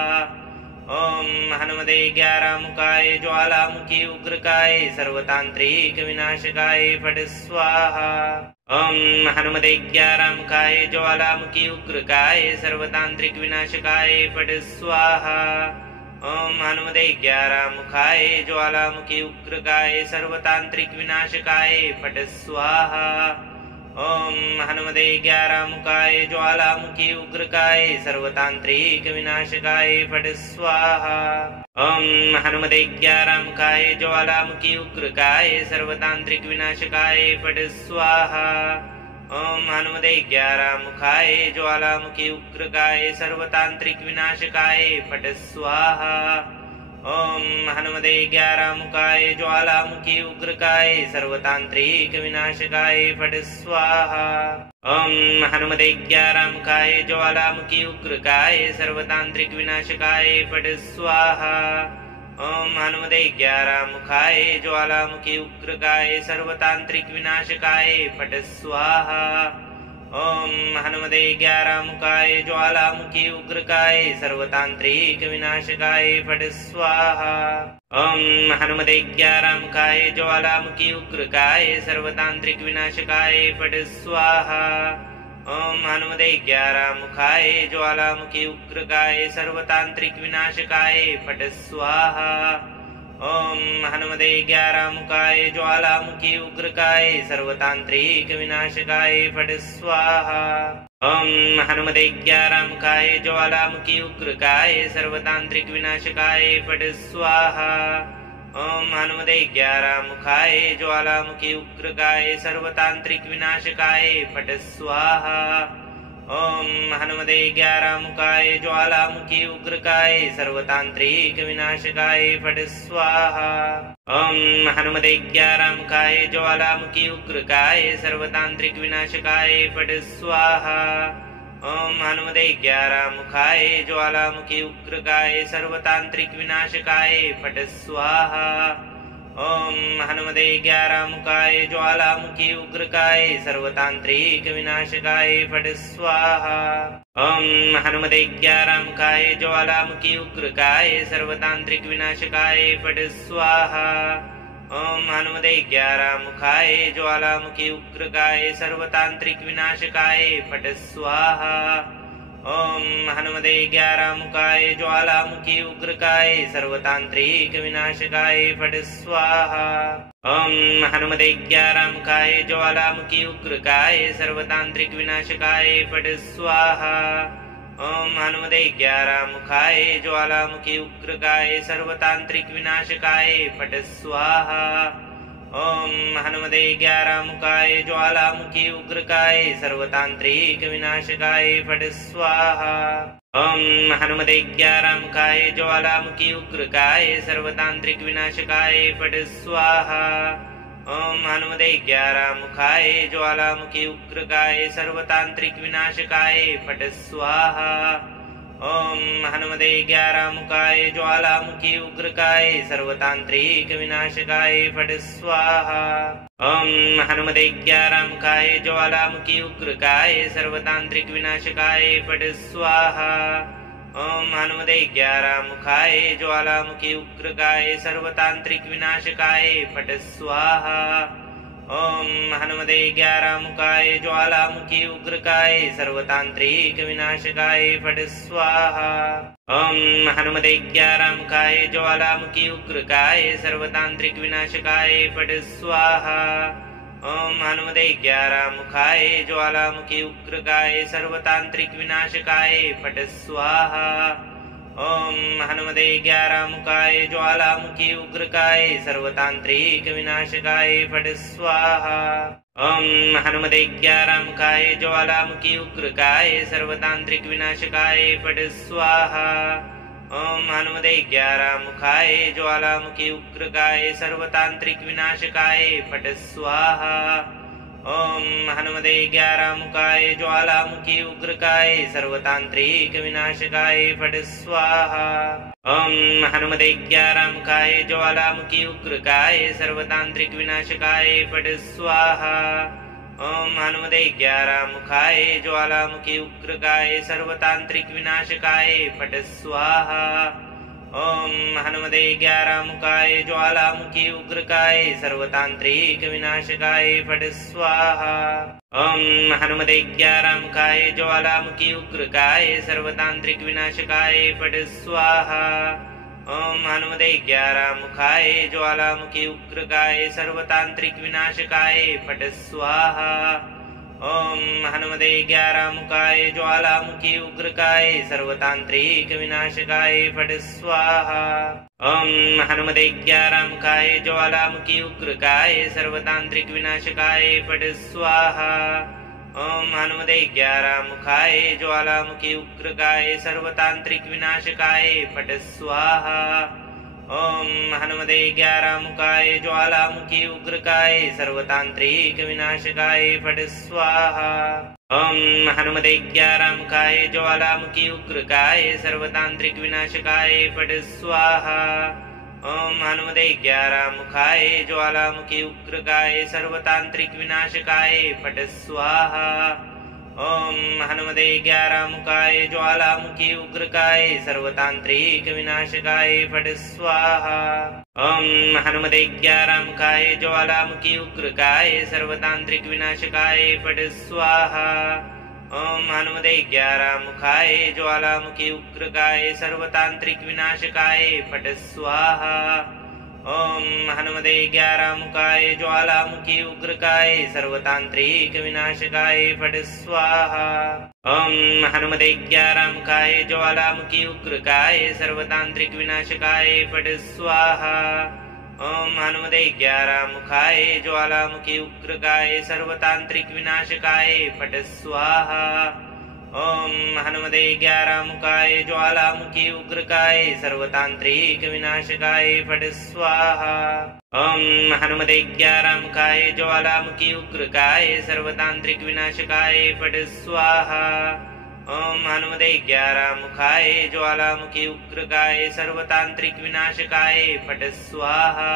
ओम हनुमते ग्यारहमुखाय ज्वालामुखी उग्रकाय सर्वतांत्रिक विनाशकाय फट स्वाहा। ओम हनुमते ग्यारहमुखाय ज्वालामुखी उग्रकाय सर्वतांत्रिक विनाशकाय फट स्वाहा। ओम हनुमते ग्यारहमुखाय ज्वालामुखी उग्रकाय सर्वतांत्रिक विनाशकाय फट स्वाहा। ओम हनुमते ग्यारहमुखाय ज्वालामुखी उग्रकाय सर्वतांत्रिक विनाशकाय फट स्वाहा। ओम हनुमते ग्यारहमुखाय ज्वालामुखी उग्रकाय सर्वतांत्रिक विनाशकाय फट स्वाहा। ओम हनुमते ग्यारहमुखाय ज्वालामुखी उग्रकाय सर्वतांत्रिक विनाशकाय फट स्वाहा। ओम हनुमते ग्यारहमुखाय ज्वालामुखी उग्रकाय सर्वतांत्रिक विनाशकाय फट स्वाहा। ओम हनुमते ग्यारहमुखाय ज्वालामुखी उग्रकाय सर्वतांत्रिक विनाशकाय फट स्वाहा। ओम हनुमते ग्यारहमुखाय ज्वालामुखी उग्रकाय सर्वतांत्रिक विनाशकाय फट स्वाहा। ओम हनुमते ग्यारहमुखाय ज्वालामुखी उग्रकाय सर्वतांत्रिक विनाशकाय फट स्वाहा। ओम हनुमते ग्यारहमुखाय ज्वालामुखी उग्रकाय सर्वतांत्रिक विनाशकाय फट स्वाहा। ओम हनुमते ग्यारहमुखाय ज्वालामुखी उग्रकाय सर्वतांत्रिक विनाशकाय फट स्वाहा। ओम हनुमते ग्यारहमुखाय ज्वालामुखी उग्रकाय सर्वतांत्रिक विनाशकाय फट स्वाहा। ओम हनुमते ग्यारहमुखाय ज्वालामुखी उग्रकाय सर्वतांत्रिक विनाशकाय फट स्वाहा। ओम हनुमते ग्यारहमुखाय ज्वालामुखी उग्रकाय सर्वतांत्रिक विनाशकाय फट स्वाहा। ओम हनुमते ग्यारहमुखाय ज्वालामुखी उग्रकाय सर्वतांत्रिक विनाशकाय फट स्वाहा। ओम हनुमते ग्यारहमुखाय ज्वालामुखी उग्रकाय सर्वतांत्रिक विनाशकाय फट स्वाहा। ओम हनुमते ग्यारहमुखाय ज्वालामुखी उग्रकाय सर्वतांत्रिक विनाशकाय फट स्वाहा। ओम हनुमते ग्यारहमुखाय ज्वालामुखी उग्रकाय सर्वतांत्रिक विनाशकाय फट स्वाहा। ओम हनुमते ग्यारहमुखाय ज्वालामुखी उग्रकाय सर्वतांत्रिक विनाशकाय फट स्वाहा। ओम हनुमते ग्यारहमुखाय ज्वालामुखी उग्रकाय सर्वतांत्रिक विनाशकाय फट स्वाहा। ओम हनुमते ग्यारहमुखाय ज्वालामुखी उग्रकाय सर्वतांत्रिक विनाशकाय फट स्वाहा। ओम हनुमते ग्यारहमुखाय ज्वालामुखी उग्रकाय सर्वतांत्रिक विनाशकाय फट स्वाहा। ओम हनुमते ग्यारहमुखाय ज्वालामुखी उग्रकाय सर्वतांत्रिक विनाशकाय फट स्वाहा। ओम हनुमते ग्यारहमुखाय ज्वालामुखी उग्रकाय सर्वतांत्रिक विनाशकाय फट स्वाहा। ओम हनुमते ग्यारहमुखाय ज्वालामुखी उग्रकाय सर्वतांत्रिक विनाशकाय फट स्वाहा। ओम हनुमते ग्यारहमुखाय ज्वालामुखी उग्रकाय सर्वतांत्रिक विनाशकाय फट स्वाहा। ओम हनुमते ग्यारहमुखाय ज्वालामुखी उग्रकाय सर्वतांत्रिक विनाशकाय फट स्वाहा। ओम हनुमते ग्यारहमुखाय ज्वालामुखी उग्रकाय सर्वतांत्रिक विनाशकाय फट स्वाहा। ओम हनुमते ग्यारहमुखाय ज्वालामुखी उग्रकाय सर्वतांत्रिक विनाशकाय फट स्वाहा। ओम हनुमते ग्यारहमुखाय ज्वालामुखी उग्रकाय सर्वतांत्रिक विनाशकाय फट स्वाहा। ओम हनुमते ग्यारहमुखाय ज्वालामुखी उग्रकाय सर्वतांत्रिक विनाशकाय फट स्वाहा। ओम हनुमते ग्यारहमुखाय ज्वालामुखी उग्रकाय सर्वतांत्रिक विनाशकाय फट स्वाहा। ओम हनुमते ग्यारहमुखाय ज्वालामुखी उग्रकाय सर्वतांत्रिक विनाशकाय फट स्वाहा। ओम हनुमते ग्यारहमुखाय ज्वालामुखी उग्रकाय सर्वतांत्रिक विनाशकाय फट स्वाहा। ओम हनुमते ग्यारहमुखाय ज्वालामुखी उग्रकाय सर्वतांत्रिक विनाशकाय फट स्वाहा। ओम हनुमते ग्यारहमुखाय ज्वालामुखी उग्रकाय सर्वतांत्रिक विनाशकाय फट स्वाहा। ओम हनुमते ग्यारहमुखाय ज्वालामुखी उग्रकाय सर्वतांत्रिक विनाशकाय फट स्वाहा। ओम हनुमते ग्यारहमुखाय ज्वालामुखी उग्रकाय सर्वतांत्रिक विनाशकाय फट स्वाहा। ओम हनुमते ग्यारहमुखाय ज्वालामुखी उग्रकाय सर्वतांत्रिक विनाशकाय फट स्वाहा। ओम हनुमते ग्यारहमुखाय ज्वालामुखी उग्रकाय सर्वतांत्रिक विनाशकाय फट स्वाहा। ओम हनुमते ग्यारहमुखाय ज्वालामुखी उग्रकाय सर्वतांत्रिक विनाशकाय फट स्वाहा। ओम हनुमते ग्यारहमुखाय ज्वालामुखी उग्रकाय सर्वतांत्रिक विनाशकाय फट स्वाहा। ओम हनुमते ग्यारहमुखाय ज्वालामुखी उग्रकाय सर्वतांत्रिक विनाशकाय फट स्वाहा। ओम हनुमते ग्यारहमुखाय ज्वालामुखी उग्रकाय सर्वतांत्रिक विनाशकाय फट स्वाहा। ओम हनुमते ग्यारहमुखाय ज्वालामुखी उग्रकाय सर्वतांत्रिक विनाशकाय फट स्वाहा। ओम हनुमते ग्यारहमुखाय ज्वालामुखी उग्रकाय सर्वतांत्रिक विनाशकाय फट स्वाहा। ओम हनुमते ग्यारहमुखाय ज्वालामुखी उग्रकाय सर्वतांत्रिक विनाशकाय फट स्वाहा। ओम हनुमते ग्यारहमुखाय ज्वालामुखी उग्रकाय सर्वतांत्रिक विनाशकाय फट स्वाहा। ओम हनुमते ग्यारहमुखाय ज्वालामुखी उग्रकाय सर्वतांत्रिक विनाशकाय फट स्वाहा। ओम हनुमते ग्यारहमुखाय ज्वालामुखी उग्रकाय सर्वतांत्रिक विनाशकाय फट स्वाहा। ओम हनुमते ग्यारहमुखाय ज्वालामुखी उग्रकाय सर्वतांत्रिक विनाशकाय फट स्वाहा। ओम हनुमते ग्यारहमुखाय ज्वालामुखी उग्रकाय सर्वतांत्रिक विनाशकाय फट स्वाहा। ओम हनुमते ग्यारहमुखाय ज्वालामुखी उग्रकाय सर्वतांत्रिक विनाशकाय फट स्वाहा। ओम हनुमते ग्यारहमुखाय ज्वालामुखी उग्रकाय सर्वतांत्रिक विनाशकाय फट स्वाहा। ओम हनुमते ग्यारहमुखाय ज्वालामुखी उग्रकाय सर्वतांत्रिक विनाशकाय फट स्वाहा। ओम हनुमते ग्यारहमुखाय ज्वालामुखी उग्रकाय सर्वतांत्रिक विनाशकाय फट स्वाहा।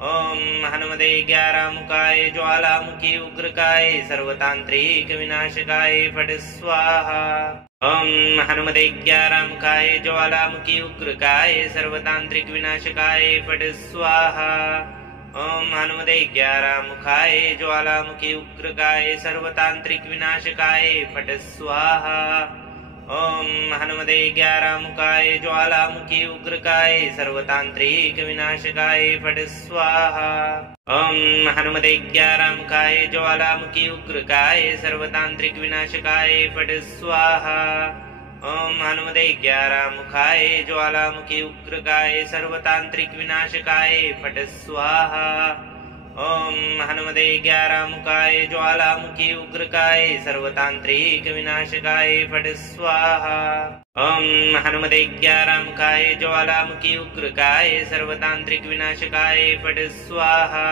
ओम हनुमते ग्यारहमुखाय ज्वालामुखी उग्रकाय सर्वतांत्रिक विनाशकाय फट स्वाहा। ओम हनुमते ग्यारहमुखाय ज्वालामुखी उग्रकाय सर्वतांत्रिक विनाशकाय फट स्वाहा। ओम हनुमते ग्यारहमुखाय ज्वालामुखी उग्रकाय सर्वतांत्रिक विनाशकाय फट स्वाहा। ओम हनुमते ग्यारहमुखाय ज्वालामुखी उग्रकाय सर्वतांत्रिक विनाशकाय फट स्वाहा। ओम हनुमते ग्यारहमुखाय ज्वालामुखी उग्रकाय सर्वतांत्रिक विनाशकाय फट स्वाहा। ओम हनुमते ग्यारहमुखाय ज्वालामुखी उग्रकाय सर्वतांत्रिक विनाशकाय फट स्वाहा। ओम हनुमते ग्यारहमुखाय ज्वालामुखी उग्रकाय सर्वतांत्रिक विनाशकाय फट स्वाहा। ओम हनुमते ग्यारहमुखाय ज्वालामुखी उग्रकाय सर्वतांत्रिक विनाशकाय फट स्वाहा।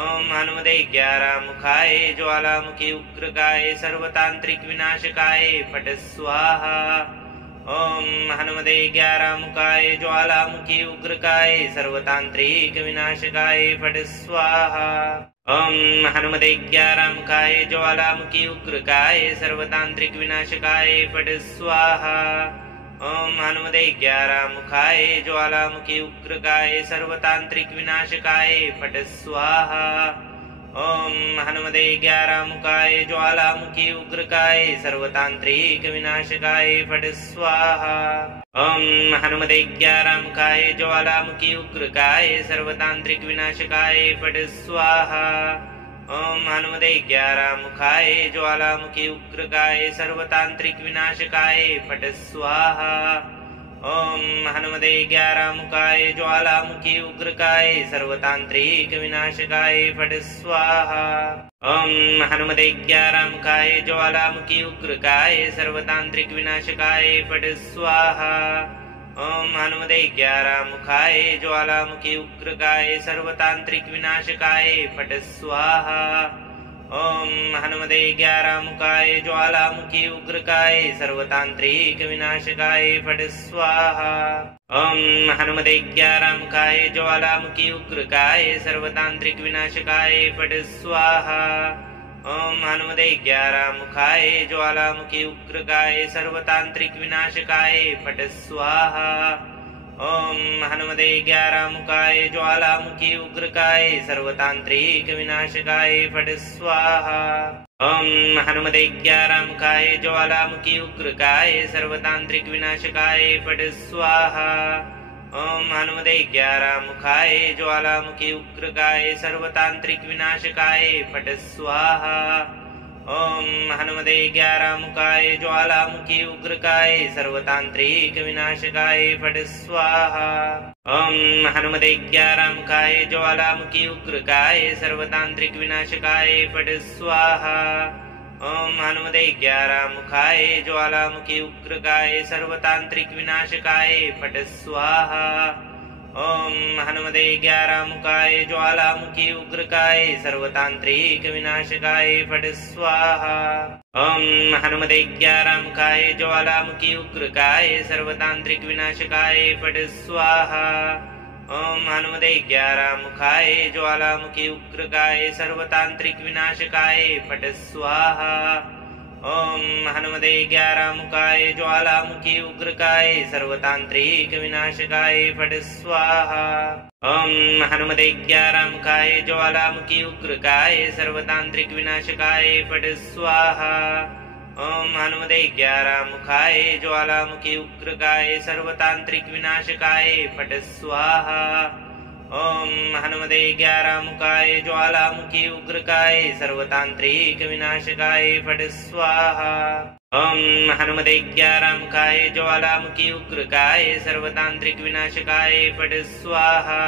ओम हनुमते ग्यारहमुखाय ज्वालामुखी उग्रकाय सर्वतांत्रिक विनाशकाय फट स्वाहा। ओम हनुमते ग्यारमुखाय ज्वालामुखी उग्रकाय सर्वतांत्रिक विनाशकाय फट स्वाहा। ओम हनुमते ग्यारमुखाय ज्वालामुखी उग्रकाय सर्वतांत्रिक विनाशकाय फट स्वाहा। ओम हनुमते ग्यारमुखाय ज्वालामुखी उग्रकाय सर्वतांत्रिक विनाशकाय फट स्वाहा। ओम हनुमते ग्यारमुखाय ज्वालामुखी उग्रकाय सर्वतांत्रिक विनाशकाय फट स्वाहा। ओम हनुमते ग्यारमुखाय ज्वालामुखी उग्रकाय सर्वतांत्रिक विनाशकाय फट स्वाहा। ओम हनुमते ग्यारमुखाय ज्वालामुखी उग्रकाय सर्वतांत्रिक विनाशकाय फट स्वाहा। ओम हनुमते ग्यारमुखाय ज्वालामुखी उग्रकाय सर्वतांत्रिक विनाशकाय फट स्वाहा। ओम हनुमते ग्यारमुखाय ज्वालामुखी उग्रकाय सर्वतांत्रिक विनाशकाय फट स्वाहा। ओम हनुमते ग्यारमुखाय ज्वालामुखी उग्रकाय सर्वतांत्रिक विनाशकाय फट स्वाहा। ओम हनुमते ग्यारमुखाय ज्वालामुखी उग्रकाय सर्वतांत्रिक विनाशकाय फट स्वाहा। ओम हनुमते ग्यारमुखाय ज्वालामुखी उग्रकाय सर्वतांत्रिक विनाशकाय फट स्वाहा। ओम हनुमते ग्यारमुखाय ज्वालामुखी उग्रकाय सर्वतांत्रिक विनाशकाय फट स्वाहा। ओम हनुमते ग्यारमुखाय ज्वालामुखी उग्रकाय सर्वतांत्रिक विनाशकाय फट स्वाहा। ओम हनुमते ग्यारमुखाय ज्वालामुखी उग्रकाय सर्वतांत्रिक विनाशकाय फट स्वाहा। ओम हनुमते ग्यारमुखाय ज्वालामुखी उग्रकाय सर्वतांत्रिक विनाशकाय फट स्वाहा। ओम हनुमते ग्यारमुखाय ज्वालामुखी उग्रकाय सर्वतांत्रिक विनाशकाय फट स्वाहा। ओम हनुमते ग्यारमुखाय ज्वालामुखी उग्रकाय सर्वतांत्रिक विनाशकाय फट स्वाहा। ओम हनुमते ग्यारमुखाय ज्वालामुखी उग्रकाय सर्वतांत्रिक विनाशकाय फट स्वाहा। ओम हनुमते ग्यारमुखाय ज्वालामुखी उग्रकाय सर्वतांत्रिक विनाशकाय फट स्वाहा। ओम हनुमते ग्यारमुखाय ज्वालामुखी उग्रकाय सर्वतांत्रिक विनाशकाय फट स्वाहा। ओम हनुमते ग्यारमुखाय ज्वालामुखी उग्रकाय सर्वतांत्रिक विनाशकाय फट स्वाहा। ओम हनुमते ग्यारमुखाय ज्वालामुखी उग्रकाय सर्वतांत्रिक विनाशकाय फट स्वाहा। ओम हनुमते ग्यारमुखाय ज्वालामुखी उग्रकाय सर्वतांत्रिक विनाशकाय फट स्वाहा। ओम हनुमते ग्यारमुखाय ज्वालामुखी उग्रकाय सर्वतांत्रिक विनाशकाय फट स्वाहा। ओम हनुमते ग्यारमुखाय ज्वालामुखी उग्रकाय सर्वतांत्रिक विनाशकाय फट स्वाहा। ओम हनुमते ग्यारमुखाय ज्वालामुखी उग्रकाय सर्वतांत्रिक विनाशकाय फट स्वाहा।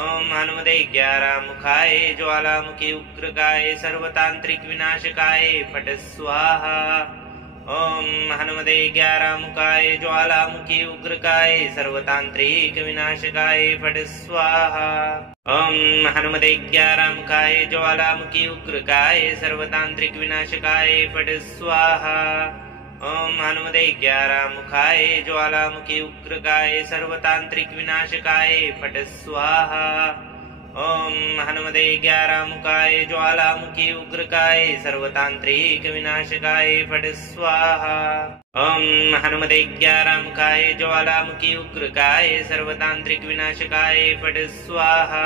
ओम हनुमते ग्यारमुखाय ज्वालामुखी उग्रकाय सर्वतांत्रिक विनाशकाय फट स्वाहा। ओम हनुमते ग्यारमुखाय ज्वालामुखी उग्रकाय सर्वतांत्रिक विनाशकाय फट स्वाहा। ओम हनुमते ग्यारमुखाय ज्वालामुखी उग्रकाय सर्वतांत्रिक विनाशकाय फट स्वाहा। ओम हनुमते ग्यारमुखाय ज्वालामुखी उग्रकाय सर्वतांत्रिक विनाशकाय फट स्वाहा। ओम हनुमते ग्यारमुखाय ज्वालामुखी उग्रकाय सर्वतांत्रिक विनाशकाय फट स्वाहा। ओम हनुमते ग्यारमुखाय ज्वालामुखी उग्रकाय सर्वतांत्रिक विनाशकाय फट स्वाहा।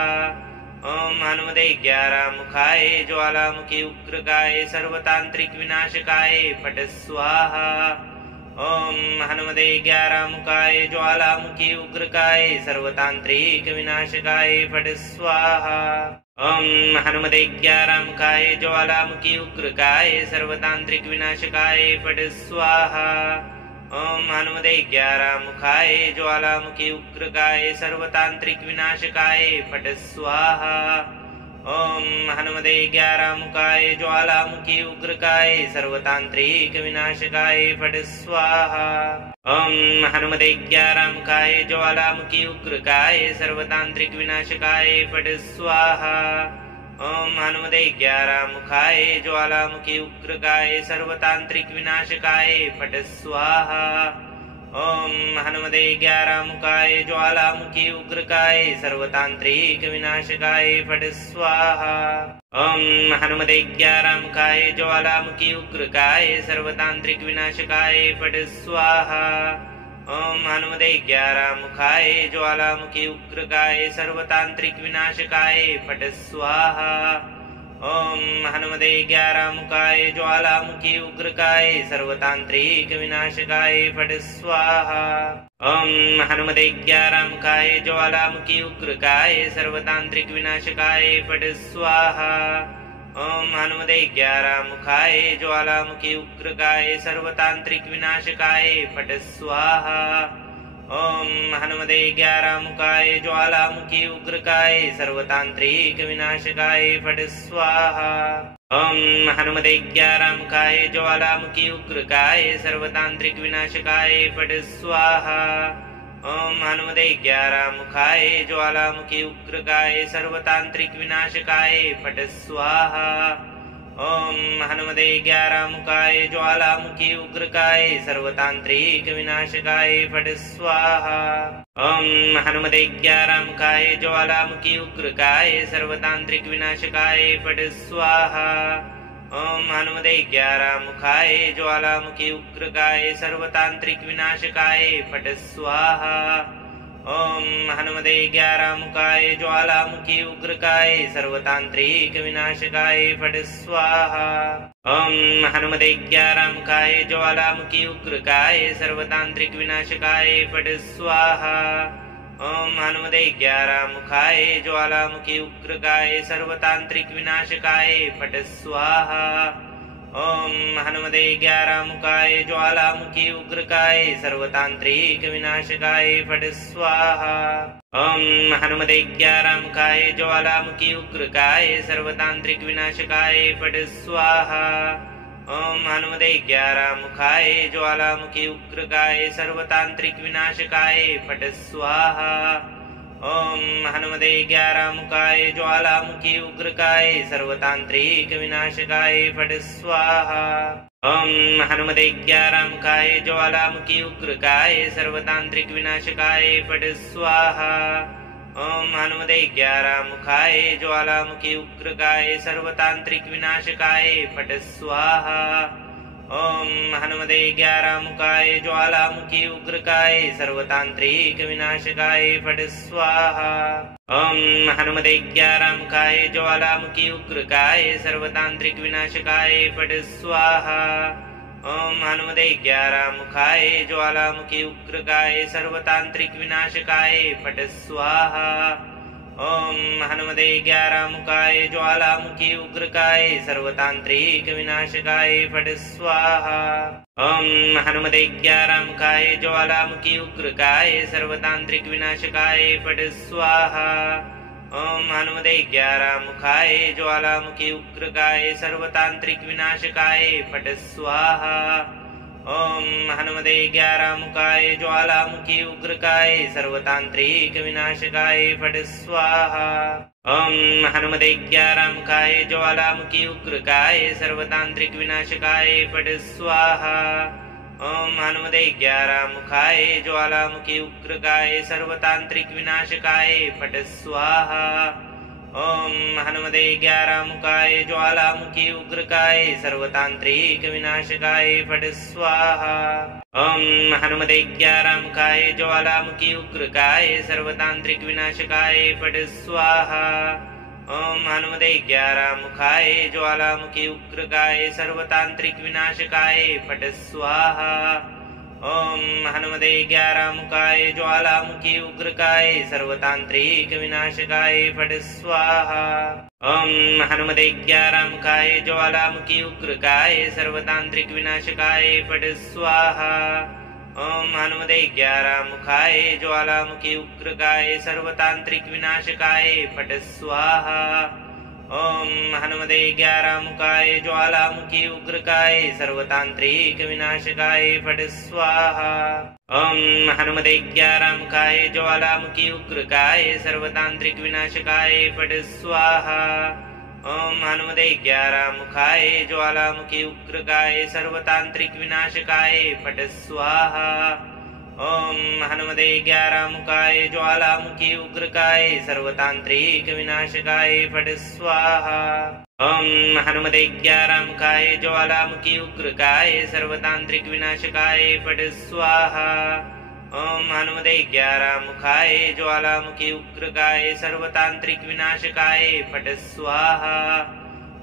ओम हनुमते ग्यारमुखाय ज्वालामुखी उग्रकाय सर्वतांत्रिक विनाशकाय फट स्वाहा। ओम हनुमते ग्यारमुखाय ज्वालामुखी उग्रकाय सर्वतांत्रिक विनाशकाय फट स्वाहा। ओम हनुमते ग्यारमुखाय ज्वालामुखी उग्रकाय सर्वतांत्रिक विनाशकाय फट स्वाहा। ओम हनुमते ग्यारमुखाय ज्वालामुखी उग्रकाय सर्वतांत्रिक विनाशकाय फट स्वाहा। ओम हनुमते ग्यारमुखाय ज्वालामुखी उग्रकाय सर्वतांत्रिक विनाशकाय फट स्वाहा। ओम हनुमते ग्यारमुखाय ज्वालामुखी उग्रकाय सर्वतांत्रिक विनाशकाय फट स्वाहा। ओम हनुमते ग्यारमुखाय ज्वालामुखी उग्रकाय सर्वतांत्रिक विनाशकाय फट स्वाहा। ओम हनुमते ग्यारहमुखाय ज्वालामुखी उग्रकाय सर्वतांत्रिक विनाशकाय फट स्वाहा। ओम हनुमते ग्यारहमुखाय ज्वालामुखी उग्रकाय सर्वतांत्रिक विनाशकाय फट स्वाहा। ओम हनुमते ग्यारहमुखाय ज्वालामुखी उग्रकाय सर्वतांत्रिक विनाशकाय फट स्वाहा। ओम हनुमते ग्यारहमुखाय ज्वालामुखी उग्रकाय सर्वतांत्रिक विनाशकाय फट स्वाहा। ओम हनुमते ग्यारहमुखाय ज्वालामुखी उग्रकाय सर्वतांत्रिक विनाशकाय फट स्वाहा। ओम हनुमते ग्यारहमुखाय ज्वालामुखी उग्रकाय सर्वतांत्रिक विनाशकाय फट स्वाहा। ओम हनुमते ग्यारहमुखाय ज्वालामुखी उग्रकाय सर्वतांत्रिक विनाशकाय फट स्वाहा। ओम हनुमते ग्यारहमुखाय ज्वालामुखी उग्रकाय सर्वतांत्रिक विनाशकाय फट स्वाहा। ओम हनुमते ग्यारहमुखाय ज्वालामुखी उग्रकाय सर्वतांत्रिक विनाशकाय फट स्वाहा। ओम हनुमते ग्यारहमुखाय ज्वालामुखी उग्रकाय सर्वतांत्रिक विनाशकाय फट स्वाहा। ओम हनुमते ग्यारहमुखाय ज्वालामुखी उग्रकाय सर्वतांत्रिक विनाशकाय फट स्वाहा। ओम हनुमते ग्यारहमुखाय ज्वालामुखी उग्रकाय सर्वतांत्रिक विनाशकाय फट स्वाहा। ओम हनुमते ग्यारहमुखाय ज्वालामुखी उग्रकाय सर्वतांत्रिक विनाशकाय फट स्वाहा। ओम हनुमते ग्यारहमुखाय ज्वालामुखी उग्रकाय सर्वतांत्रिक विनाशकाय फट स्वाहा। ओम हनुमते ग्यारहमुखाय ज्वालामुखी उग्रकाय सर्वतांत्रिक विनाशकाय फट स्वाहा। ओम हनुमते ग्यारहमुखाय ज्वालामुखी उग्रकाय सर्वतांत्रिक विनाशकाय फट स्वाहा। ओम हनुमते ग्यारहमुखाय ज्वालामुखी उग्रकाय सर्वतांत्रिक विनाशकाय फट स्वाहा। ओम हनुमते ग्यारहमुखाय ज्वालामुखी उग्रकाय सर्वतांत्रिक विनाशकाय फट स्वाहा। ओम हनुमते ग्यारहमुखाय ज्वालामुखी उग्रकाय सर्वतांत्रिक विनाशकाय फट स्वाहा। ओम हनुमते ग्यारहमुखाय ज्वालामुखी उग्रकाय सर्वतांत्रिक विनाशकाय फट स्वाहा। ओम हनुमते ग्यारहमुखाय ज्वालामुखी उग्रकाय सर्वतांत्रिक विनाशकाय फट स्वाहा। ओम हनुमते ग्यारहमुखाय ज्वालामुखी उग्रकाय सर्वतांत्रिक विनाशकाय फट स्वाहा। ओम हनुमते ग्यारहमुखाय ज्वालामुखी उग्रकाय सर्वतांत्रिक विनाशकाय फट स्वाहा। ओम हनुमते ग्यारहमुखाय ज्वालामुखी उग्रकाय सर्वतांत्रिक विनाशकाय फट स्वाहा। ओम हनुमते ग्यारहमुखाय ज्वालामुखी उग्रकाय सर्वतांत्रिक विनाशकाय फट स्वाहा। ओम हनुमते ग्यारहमुखाय ज्वालामुखी उग्रकाय सर्वतांत्रिक विनाशकाय फट स्वाहा। ओम हनुमते ग्यारहमुखाय ज्वालामुखी उग्रकाय सर्वतांत्रिक विनाशकाय फट स्वाहा। ओम हनुमते ग्यारहमुखाय ज्वालामुखी उग्रकाय सर्वतांत्रिक विनाशकाय फट स्वाहा। ओम हनुमते ग्यारहमुखाय ज्वालामुखी उग्रकाय सर्वतांत्रिक विनाशकाय फट स्वाहा। ओम हनुमते ग्यारहमुखाय ज्वालामुखी उग्रकाय सर्वतांत्रिक विनाशकाय फट स्वाहा। ओम हनुमते ग्यारहमुखाय ज्वालामुखी उग्रकाय सर्वतांत्रिक विनाशकाय फट स्वाहा। ओम हनुमते ग्यारहमुखाय ज्वालामुखी उग्रकाय सर्वतांत्रिक विनाशकाय फट स्वाहा। ओम हनुमते ग्यारहमुखाय ज्वालामुखी उग्रकाय सर्वतांत्रिक विनाशकाय फट स्वाहा। ओम हनुमते ग्यारहमुखाय ज्वालामुखी उग्रकाय सर्वतांत्रिक विनाशकाय फट स्वाहा। ओम हनुमते ग्यारहमुखाय ज्वालामुखी उग्रकाय सर्वतांत्रिक विनाशकाय फट स्वाहा। ओम हनुमते ग्यारहमुखाय ज्वालामुखी उग्रकाय सर्वतांत्रिक विनाशकाय फट स्वाहा। ओम हनुमते ग्यारहमुखाय ज्वालामुखी उग्रकाय सर्वतांत्रिक विनाशकाय फट स्वाहा। ओम हनुमते ग्यारहमुखाय ज्वालामुखी उग्रकाय सर्वतांत्रिक विनाशकाय फट स्वाहा। ओम हनुमते ग्यारहमुखाय ज्वालामुखी उग्रकाय सर्वतांत्रिक विनाशकाय फट स्वाहा। ओम हनुमते ग्यारहमुखाय ज्वालामुखी उग्रकाय सर्वतांत्रिक विनाशकाय फट स्वाहा। ओम हनुमते ग्यारहमुखाय ज्वालामुखी उग्रकाय सर्वतांत्रिक विनाशकाय फट स्वाहा। ओम हनुमते ग्यारहमुखाय ज्वालामुखी उग्रकाय सर्वतांत्रिक विनाशकाय फट स्वाहा।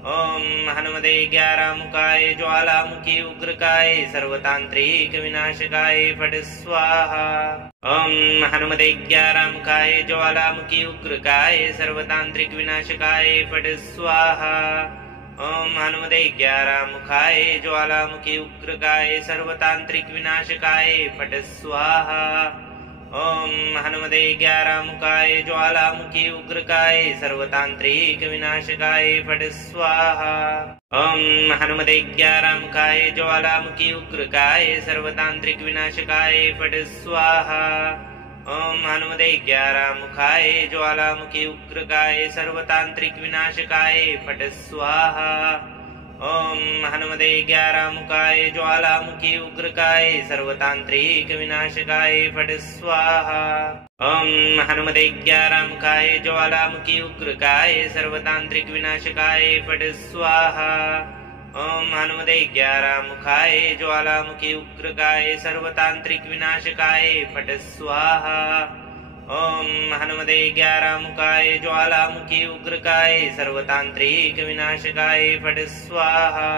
ओम हनुमते ग्यारहमुखाय ज्वालामुखी उग्रकाय सर्वतांत्रिक विनाशकाय फट स्वाहा। ओम हनुमते ग्यारहमुखाय ज्वालामुखी उग्रकाय सर्वतांत्रिक विनाशकाय फट स्वाहा। ओम हनुमते ग्यारहमुखाय ज्वालामुखी उग्रकाय सर्वतांत्रिक विनाशकाय फट स्वाहा। ओम हनुमते ग्यारहमुखाय ज्वालामुखी उग्रकाय सर्वतांत्रिक विनाशकाय फट स्वाहा। ओम हनुमते ग्यारहमुखाय ज्वालामुखी उग्रकाय सर्वतांत्रिक विनाशकाय फट स्वाहा। ओम हनुमते ग्यारहमुखाय ज्वालामुखी उग्रकाय सर्वतांत्रिक विनाशकाय फट स्वाहा। ओम हनुमते ग्यारहमुखाय ज्वालामुखी उग्रकाय सर्वतांत्रिक विनाशकाय फट स्वाहा। ओम हनुमते ग्यारहमुखाय ज्वालामुखी उग्रकाय सर्वतांत्रिक विनाशकाय फट स्वाहा। ओम हनुमते ग्यारहमुखाय ज्वालामुखी उग्रकाय सर्वतांत्रिक विनाशकाय फट स्वाहा। ओम हनुमते ग्यारहमुखाय ज्वालामुखी उग्रकाय सर्वतांत्रिक विनाशकाय फट स्वाहा।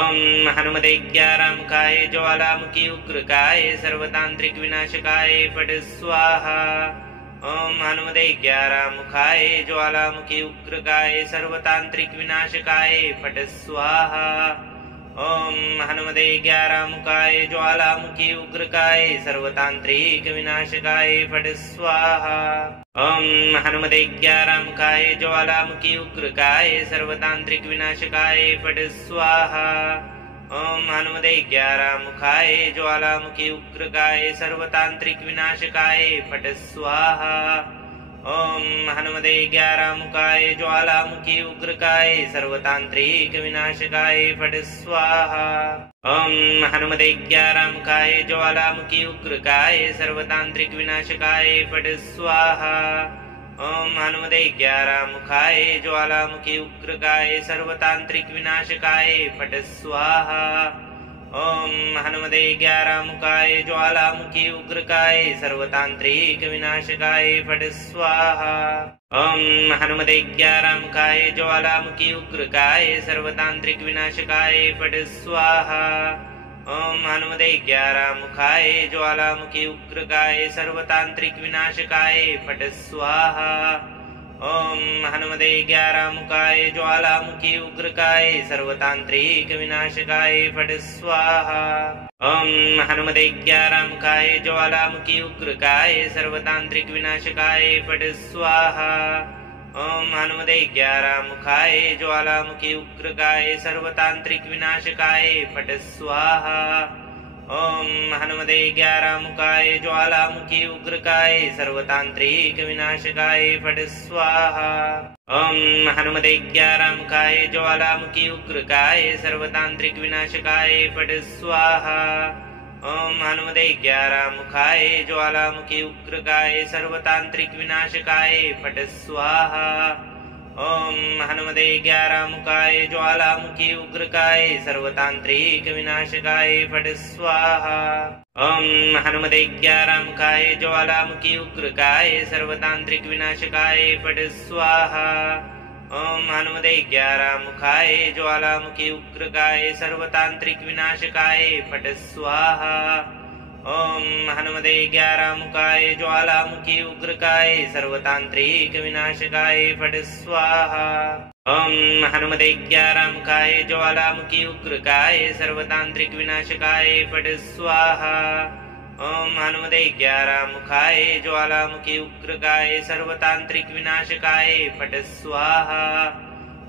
ओम हनुमते ग्यारहमुखाय ज्वालामुखी उग्रकाय सर्वतांत्रिक विनाशकाय फट स्वाहा। ओम हनुमते ग्यारहमुखाय ज्वालामुखी उग्रकाय सर्वतांत्रिक विनाशकाय फट स्वाहा। ओम हनुमते ग्यारहमुखाय ज्वालामुखी उग्रकाय सर्वतांत्रिक विनाशकाय फट स्वाहा। ओम हनुमते ग्यारहमुखाय ज्वालामुखी उग्रकाय सर्वतांत्रिक विनाशकाय फट स्वाहा। ओम हनुमते ग्यारहमुखाय ज्वालामुखी उग्रकाय सर्वतांत्रिक विनाशकाय फट स्वाहा। ओम हनुमते ग्यारहमुखाय ज्वालामुखी उग्रकाय सर्वतांत्रिक विनाशकाय फट स्वाहा। ओम हनुमते ग्यारहमुखाय ज्वालामुखी उग्रकाय सर्वतांत्रिक विनाशकाय फट स्वाहा। ओम हनुमते ग्यारहमुखाय ज्वालामुखी उग्रकाय सर्वतांत्रिक विनाशकाय फट स्वाहा। ओम हनुमते ग्यारहमुखाय ज्वालामुखी उग्रकाय सर्वतांत्रिक विनाशकाय फट स्वाहा। ओम हनुमते ग्यारहमुखाय ज्वालामुखी उग्रकाय सर्वतांत्रिक विनाशकाय फट स्वाहा। ओम हनुमते ग्यारहमुखाय ज्वालामुखी उग्रकाय सर्वतांत्रिक विनाशकाय फट स्वाहा। ओम हनुमते ग्यारहमुखाय ज्वालामुखी उग्रकाय सर्वतांत्रिक विनाशकाय फट स्वाहा। ओम हनुमते ग्यारहमुखाय ज्वालामुखी उग्रकाय सर्वतांत्रिक विनाशकाय फट स्वाहा। ओम हनुमते ग्यारहमुखाय ज्वालामुखी उग्रकाय सर्वतांत्रिक विनाशकाय फट स्वाहा। ओम हनुमते ग्यारहमुखाय ज्वालामुखी उग्रकाय सर्वतांत्रिक विनाशकाय फट स्वाहा। ओम हनुमते ग्यारहमुखाय ज्वालामुखी उग्रकाय सर्वतांत्रिक विनाशकाय फट स्वाहा। ओम हनुमते ग्यारहमुखाय ज्वालामुखी उग्रकाय सर्वतांत्रिक विनाशकाय फट स्वाहा। ओम हनुमते ग्यारहमुखाय ज्वालामुखी उग्रकाय सर्वतांत्रिक विनाशकाय फट स्वाहा। ओम हनुमते ग्यारहमुखाय ज्वालामुखी उग्रकाय सर्वतांत्रिक विनाशकाय फट स्वाहा। ओम हनुमते ग्यारहमुखाय ज्वालामुखी उग्रकाय सर्वतांत्रिक विनाशकाय फट स्वाहा। ओम हनुमते ग्यारहमुखाय ज्वालामुखी उग्रकाय सर्वतांत्रिक विनाशकाय फट स्वाहा। ओम हनुमते ग्यारहमुखाय ज्वालामुखी उग्रकाय सर्वतांत्रिक विनाशकाय फट स्वाहा। ओम हनुमते ग्यारहमुखाय ज्वालामुखी उग्रकाय सर्वतांत्रिक विनाशकाय फट स्वाहा।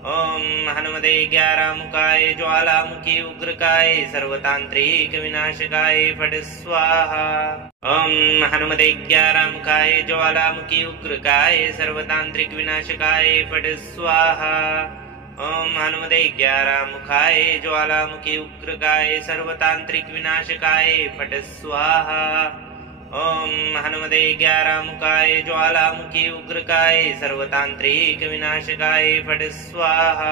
ओम हनुमते ग्यारहमुखाय ज्वालामुखी उग्रकाय सर्वतांत्रिक विनाशकाय फट स्वाहा। ओम हनुमते ग्यारहमुखाय ज्वालामुखी उग्रकाय सर्वतांत्रिक विनाशकाय फट स्वाहा। ओम हनुमते ग्यारहमुखाय ज्वालामुखी उग्रकाय सर्वतांत्रिक विनाशकाय फट स्वाहा। ओम हनुमते ग्यारहमुखाय ज्वालामुखी उग्रकाय सर्वतांत्रिक विनाशकाय फट स्वाहा।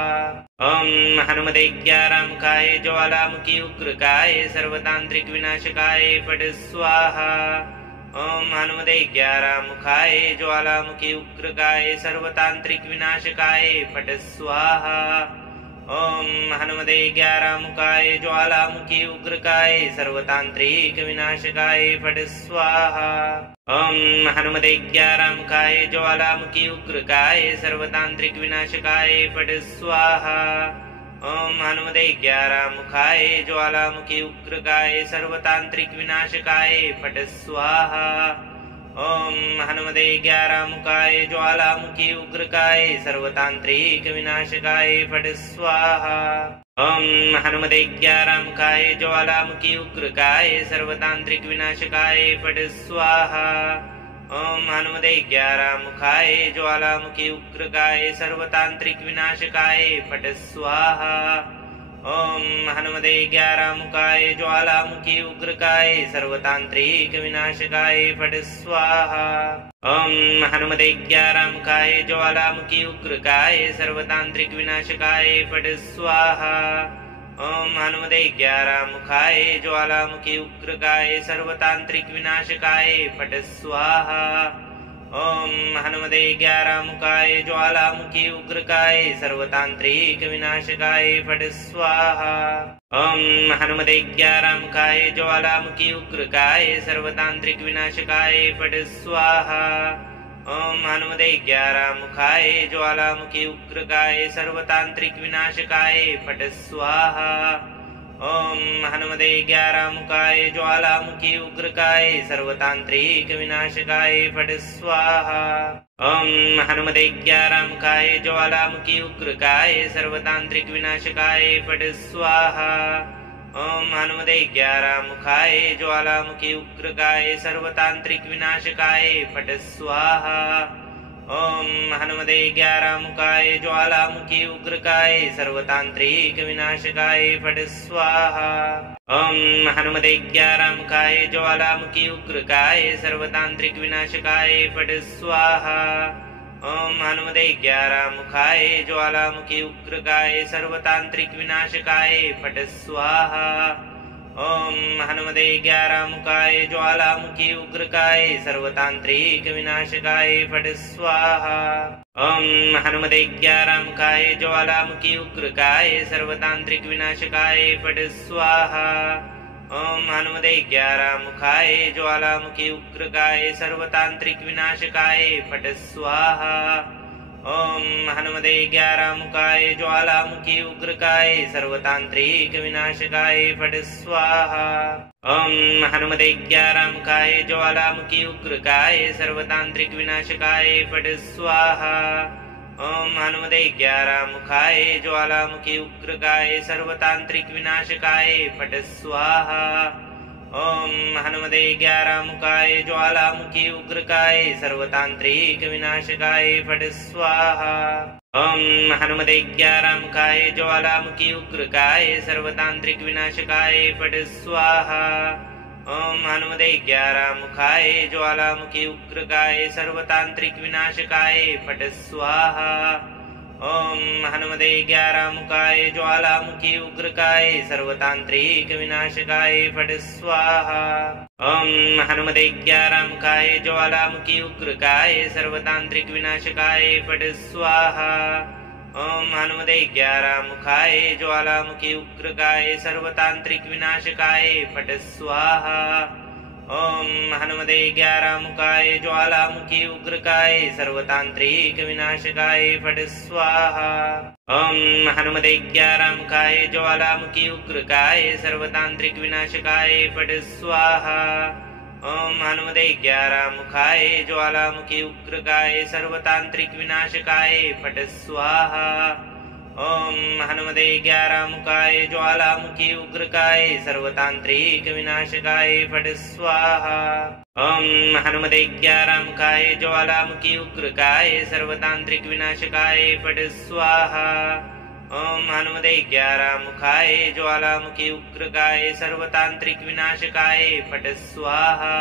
ओम हनुमते ग्यारहमुखाय ज्वालामुखी उग्रकाय सर्वतांत्रिक विनाशकाय फट स्वाहा। ओम हनुमते ग्यारहमुखाय ज्वालामुखी उग्रकाय सर्वतांत्रिक विनाशकाय फट स्वाहा। ओम हनुमते ग्यारहमुखाय ज्वालामुखी उग्रकाय सर्वतांत्रिक विनाशकाय फट स्वाहा। ओम हनुमते ग्यारहमुखाय ज्वालामुखी उग्रकाय सर्वतांत्रिक विनाशकाय फट स्वाहा। ओम हनुमते ग्यारहमुखाय ज्वालामुखी उग्रकाय सर्वतांत्रिक विनाशकाय फट स्वाहा। ओम हनुमते ग्यारहमुखाय ज्वालामुखी उग्रकाय सर्वतांत्रिक विनाशकाय फट स्वाहा। ओम हनुमते ग्यारहमुखाय ज्वालामुखी उग्रकाय सर्वतांत्रिक विनाशकाय फट स्वाहा। ओम हनुमते ग्यारहमुखाय ज्वालामुखी उग्रकाय सर्वतांत्रिक विनाशकाय फट स्वाहा। ओम हनुमते ग्यारहमुखाय ज्वालामुखी उग्रकाय सर्वतांत्रिक विनाशकाय फट स्वाहा। ओम हनुमते ग्यारहमुखाय ज्वालामुखी उग्रकाय सर्वतांत्रिक विनाशकाय फट स्वाहा। ओम हनुमते ग्यारहमुखाय ज्वालामुखी उग्रकाय सर्वतांत्रिक विनाशकाय फट स्वाहा। ओम हनुमते ग्यारहमुखाय ज्वालामुखी उग्रकाय सर्वतांत्रिक विनाशकाय फट स्वाहा। ओम हनुमते ग्यारहमुखाय ज्वालामुखी उग्रकाय सर्वतांत्रिक विनाशकाय फट स्वाहा। ओम हनुमते ग्यारहमुखाय ज्वालामुखी उग्रकाय सर्वतांत्रिक विनाशकाय फट स्वाहा। ओम हनुमते ग्यारहमुखाय ज्वालामुखी उग्रकाय सर्वतांत्रिक विनाशकाय फट स्वाहा। ओम हनुमते ग्यारहमुखाय ज्वालामुखी उग्रकाय सर्वतांत्रिक विनाशकाय फट स्वाहा। ओम हनुमते ग्यारहमुखाय ज्वालामुखी उग्रकाय सर्वतांत्रिक विनाशकाय फट स्वाहा। ओम हनुमते ग्यारहमुखाय ज्वालामुखी उग्रकाय सर्वतांत्रिक विनाशकाय फट स्वाहा। ओम हनुमते ग्यारहमुखाय ज्वालामुखी उग्रकाय सर्वतांत्रिक विनाशकाय फट स्वाहा। ओम हनुमते ग्यारहमुखाय ज्वालामुखी उग्रकाय सर्वतांत्रिक विनाशकाय फट स्वाहा। ओम हनुमते ग्यारहमुखाय ज्वालामुखी उग्रकाय सर्वतांत्रिक विनाशकाय फट स्वाहा। ओम हनुमते ग्यारहमुखाय ज्वालामुखी उग्रकाय सर्वतांत्रिक विनाशकाय फट स्वाहा। ओम हनुमते ग्यारहमुखाय ज्वालामुखी उग्रकाय सर्वतांत्रिक विनाशकाय फट स्वाहा। ओम हनुमते ग्यारहमुखाय ज्वालामुखी उग्रकाय सर्वतांत्रिक विनाशकाय फट स्वाहा। ओम हनुमते ग्यारहमुखाय ज्वालामुखी उग्रकाय सर्वतांत्रिक विनाशकाय फट स्वाहा। ओम हनुमते ग्यारहमुखाय ज्वालामुखी उग्रकाय सर्वतांत्रिक विनाशकाय फट स्वाहा। ओम हनुमते ग्यारहमुखाय ज्वालामुखी उग्रकाय सर्वतांत्रिक विनाशकाय फट स्वाहा। ओम हनुमते ग्यारहमुखाय ज्वालामुखी उग्रकाय सर्वतांत्रिक विनाशकाय फट स्वाहा। ओम हनुमते ग्यारहमुखाय ज्वालामुखी उग्रकाय सर्वतांत्रिक विनाशकाय फट स्वाहा। ओम हनुमते ग्यारहमुखाय ज्वालामुखी उग्रकाय सर्वतांत्रिक विनाशकाय फट स्वाहा। ओम हनुमते ग्यारहमुखाय ज्वालामुखी उग्रकाय सर्वतांत्रिक विनाशकाय फट स्वाहा। ओम हनुमते ग्यारहमुखाय ज्वालामुखी उग्रकाय सर्वतांत्रिक विनाशकाय फट स्वाहा। ओम हनुमते ग्यारहमुखाय ज्वालामुखी उग्रकाय सर्वतांत्रिक विनाशकाय फट स्वाहा। ओम हनुमते ग्यारहमुखाय ज्वालामुखी उग्रकाय सर्वतांत्रिक विनाशकाय फट स्वाहा। ओम हनुमते ग्यारहमुखाय ज्वालामुखी उग्रकाय सर्वतांत्रिक विनाशकाय फट स्वाहा। ओम हनुमते ग्यारहमुखाय ज्वालामुखी उग्रकाय सर्वतांत्रिक विनाशकाय फट स्वाहा। ओम हनुमते ग्यारहमुखाय ज्वालामुखी उग्रकाय सर्वतांत्रिक विनाशकाय फट स्वाहा। ओम हनुमते ग्यारहमुखाय ज्वालामुखी उग्रकाय सर्वतांत्रिक विनाशकाय फट स्वाहा।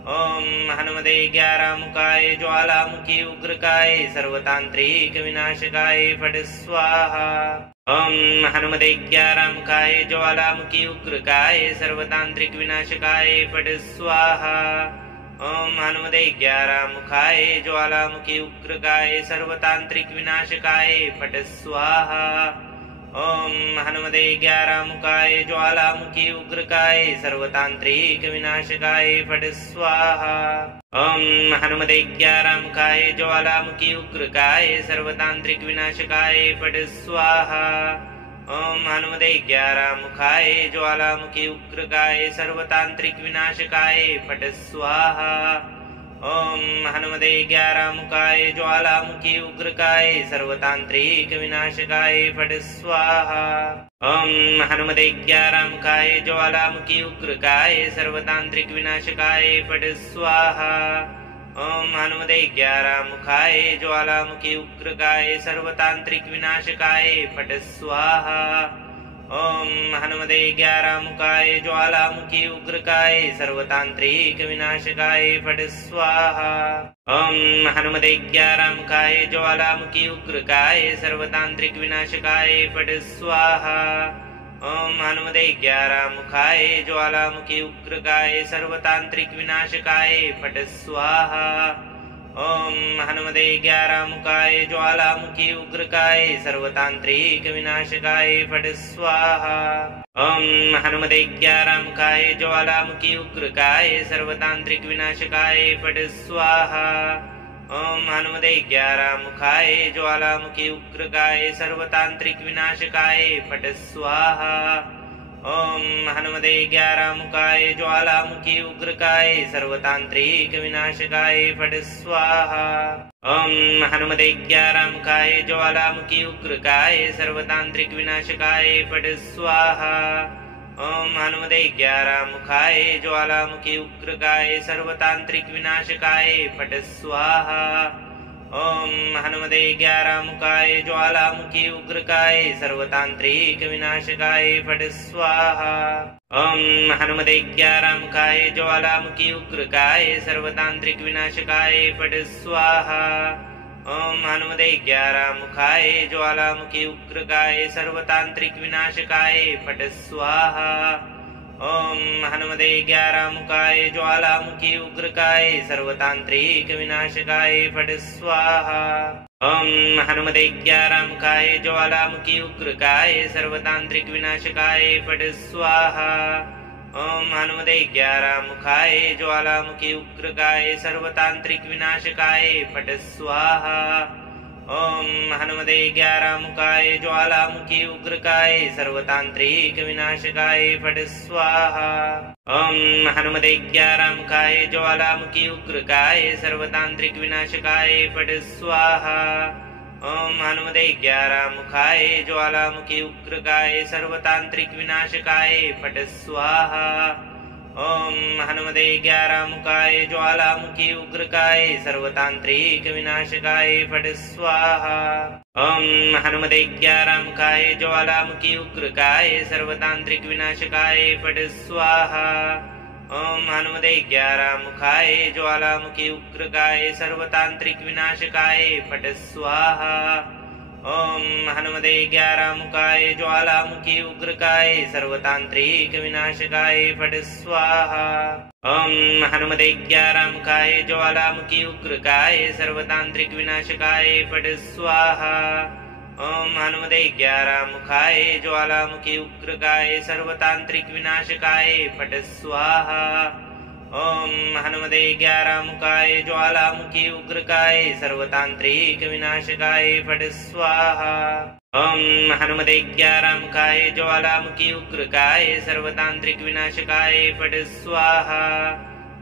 ओम हनुमते ग्यारहमुखाय ज्वालामुखी उग्रकाय सर्वतांत्रिक विनाशकाय फट स्वाहा। ओम हनुमते ग्यारहमुखाय ज्वालामुखी उग्रकाय सर्वतांत्रिक विनाशकाय फट स्वाहा। ओम हनुमते ग्यारहमुखाय ज्वालामुखी उग्रकाय सर्वतांत्रिक विनाशकाय फट स्वाहा। ओम हनुमते ग्यारहमुखाय ज्वालामुखी उग्रकाय सर्वतांत्रिक विनाशकाय फट स्वाहा। ओम हनुमते ग्यारहमुखाय ज्वालामुखी उग्रकाय सर्वतांत्रिक विनाशकाय फट स्वाहा। ओम हनुमते ग्यारहमुखाय ज्वालामुखी उग्रकाय सर्वतांत्रिक विनाशकाय फट स्वाहा। ओम हनुमते ग्यारहमुखाय ज्वालामुखी उग्रकाय सर्वतांत्रिक विनाशकाय फट स्वाहा। ओम हनुमते ग्यारहमुखाय ज्वालामुखी उग्रकाय सर्वतांत्रिक विनाशकाय फट स्वाहा। ओम हनुमते ग्यारहमुखाय ज्वालामुखी उग्रकाय सर्वतांत्रिक विनाशकाय फट स्वाहा। ओम हनुमते ग्यारहमुखाय ज्वालामुखी उग्रकाय सर्वतांत्रिक विनाशकाय फट स्वाहा। ओम हनुमते ग्यारहमुखाय ज्वालामुखी उग्रकाय सर्वतांत्रिक विनाशकाय फट स्वाहा। ओम हनुमते ग्यारहमुखाय ज्वालामुखी उग्रकाय सर्वतांत्रिक विनाशकाय फट स्वाहा। ओम हनुमते ग्यारहमुखाय ज्वालामुखी उग्रकाय सर्वतांत्रिक विनाशकाय फट स्वाहा। ओम हनुमते ग्यारहमुखाय ज्वालामुखी उग्रकाय सर्वतांत्रिक विनाशकाय फट स्वाहा। ओम हनुमते ग्यारहमुखाय ज्वालामुखी उग्रकाय सर्वतांत्रिक विनाशकाय फट स्वाहा। ओम हनुमते ग्यारहमुखाय ज्वालामुखी उग्रकाय सर्वतांत्रिक विनाशकाय फट स्वाहा। ओम हनुमते ग्यारहमुखाय ज्वालामुखी उग्रकाय सर्वतांत्रिक विनाशकाय फट स्वाहा। ओम हनुमते ग्यारहमुखाय ज्वालामुखी उग्रकाय सर्वतांत्रिक विनाशकाय फट स्वाहा। ओम हनुमते ग्यारहमुखाय ज्वालामुखी उग्रकाय सर्वतांत्रिक विनाशकाय फट स्वाहा। ओम हनुमते ग्यारहमुखाय ज्वालामुखी उग्रकाय सर्वतांत्रिक विनाशकाय फट स्वाहा। ओम हनुमते ग्यारहमुखाय ज्वालामुखी उग्रकाय सर्वतांत्रिक विनाशकाय फट स्वाहा। ओम हनुमते ग्यारहमुखाय ज्वालामुखी उग्रकाय सर्वतांत्रिक विनाशकाय फट स्वाहा। ओम हनुमते ग्यारहमुखाय ज्वालामुखी उग्रकाय सर्वतांत्रिक विनाशकाय फट स्वाहा। ओम हनुमते ग्यारहमुखाय ज्वालामुखी उग्रकाय सर्वतांत्रिक विनाशकाय फट स्वाहा। ओम हनुमते ग्यारहमुखाय ज्वालामुखी उग्रकाय सर्वतांत्रिक विनाशकाय फट स्वाहा। ओम हनुमते ग्यारहमुखाय ज्वालामुखी उग्रकाय सर्वतांत्रिक विनाशकाय फट स्वाहा। ओम हनुमते ग्यारहमुखाय ज्वालामुखी उग्रकाय सर्वतांत्रिक विनाशकाय फट स्वाहा। ओम हनुमते ग्यारहमुखाय ज्वालामुखी उग्रकाय सर्वतांत्रिक विनाशकाय फट स्वाहा। ओम हनुमते ग्यारहमुखाय ज्वालामुखी उग्रकाय सर्वतांत्रिक विनाशकाय फट स्वाहा। ओम हनुमते ग्यारहमुखाय ज्वालामुखी उग्रकाय सर्वतांत्रिक विनाशकाय फट स्वाहा। ओम हनुमते ग्यारहमुखाय ज्वालामुखी उग्रकाय सर्वतांत्रिक विनाशकाय फट स्वाहा। ओम हनुमते ग्यारहमुखाय ज्वालामुखी उग्रकाय सर्वतांत्रिक विनाशकाय फट स्वाहा। ओम हनुमते ग्यारहमुखाय ज्वालामुखी उग्रकाय सर्वतांत्रिक विनाशकाय फट स्वाहा। ओम हनुमते ग्यारहमुखाय ज्वालामुखी उग्रकाय सर्वतांत्रिक विनाशकाय फट स्वाहा। ओम हनुमते ग्यारहमुखाय ज्वालामुखी उग्रकाय सर्वतांत्रिक विनाशकाय फट स्वाहा।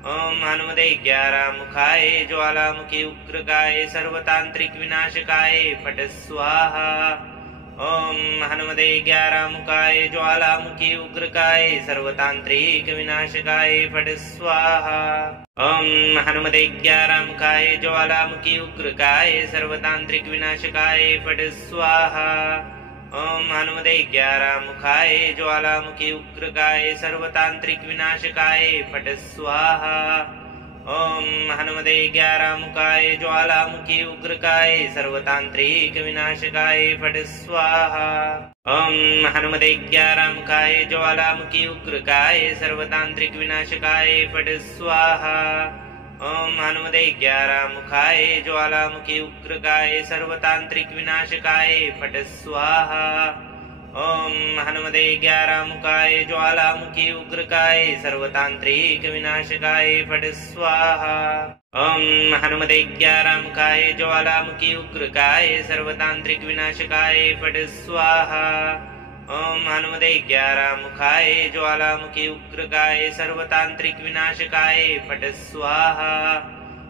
ओम हनुमते ग्यारहमुखाय ज्वालामुखी उग्रकाय सर्वतांत्रिक विनाशकाय फट स्वाहा। ओम हनुमते ग्यारहमुखाय ज्वालामुखी उग्रकाय सर्वतांत्रिक विनाशकाय फट स्वाहा। ओम हनुमते ग्यारहमुखाय ज्वालामुखी उग्रकाय सर्वतांत्रिक विनाशकाय फट स्वाहा। ओम हनुमते ग्यारहमुखाय ज्वालामुखी उग्रकाय सर्वतांत्रिक विनाशकाय फट स्वाहा। ओम हनुमते ग्यारहमुखाय ज्वालामुखी उग्रकाय सर्वतांत्रिक विनाशकाय फट स्वाहा। ओम हनुमते ग्यारहमुखाय ज्वालामुखी उग्रकाय सर्वतांत्रिक विनाशकाय फट स्वाहा। ओम हनुमते ग्यारहमुखाय ज्वालामुखी उग्रकाय सर्वतांत्रिक विनाशकाय फट स्वाहा। ओम हनुमते ग्यारहमुखाय ज्वालामुखी उग्रकाय सर्वतांत्रिक विनाशकाय फट स्वाहा। ओम हनुमते ग्यारहमुखाय ज्वालामुखी उग्रकाय सर्वतांत्रिक विनाशकाय फट स्वाहा। ओम हनुमते ग्यारहमुखाय ज्वालामुखी उग्रकाय सर्वतांत्रिक विनाशकाय फट स्वाहा।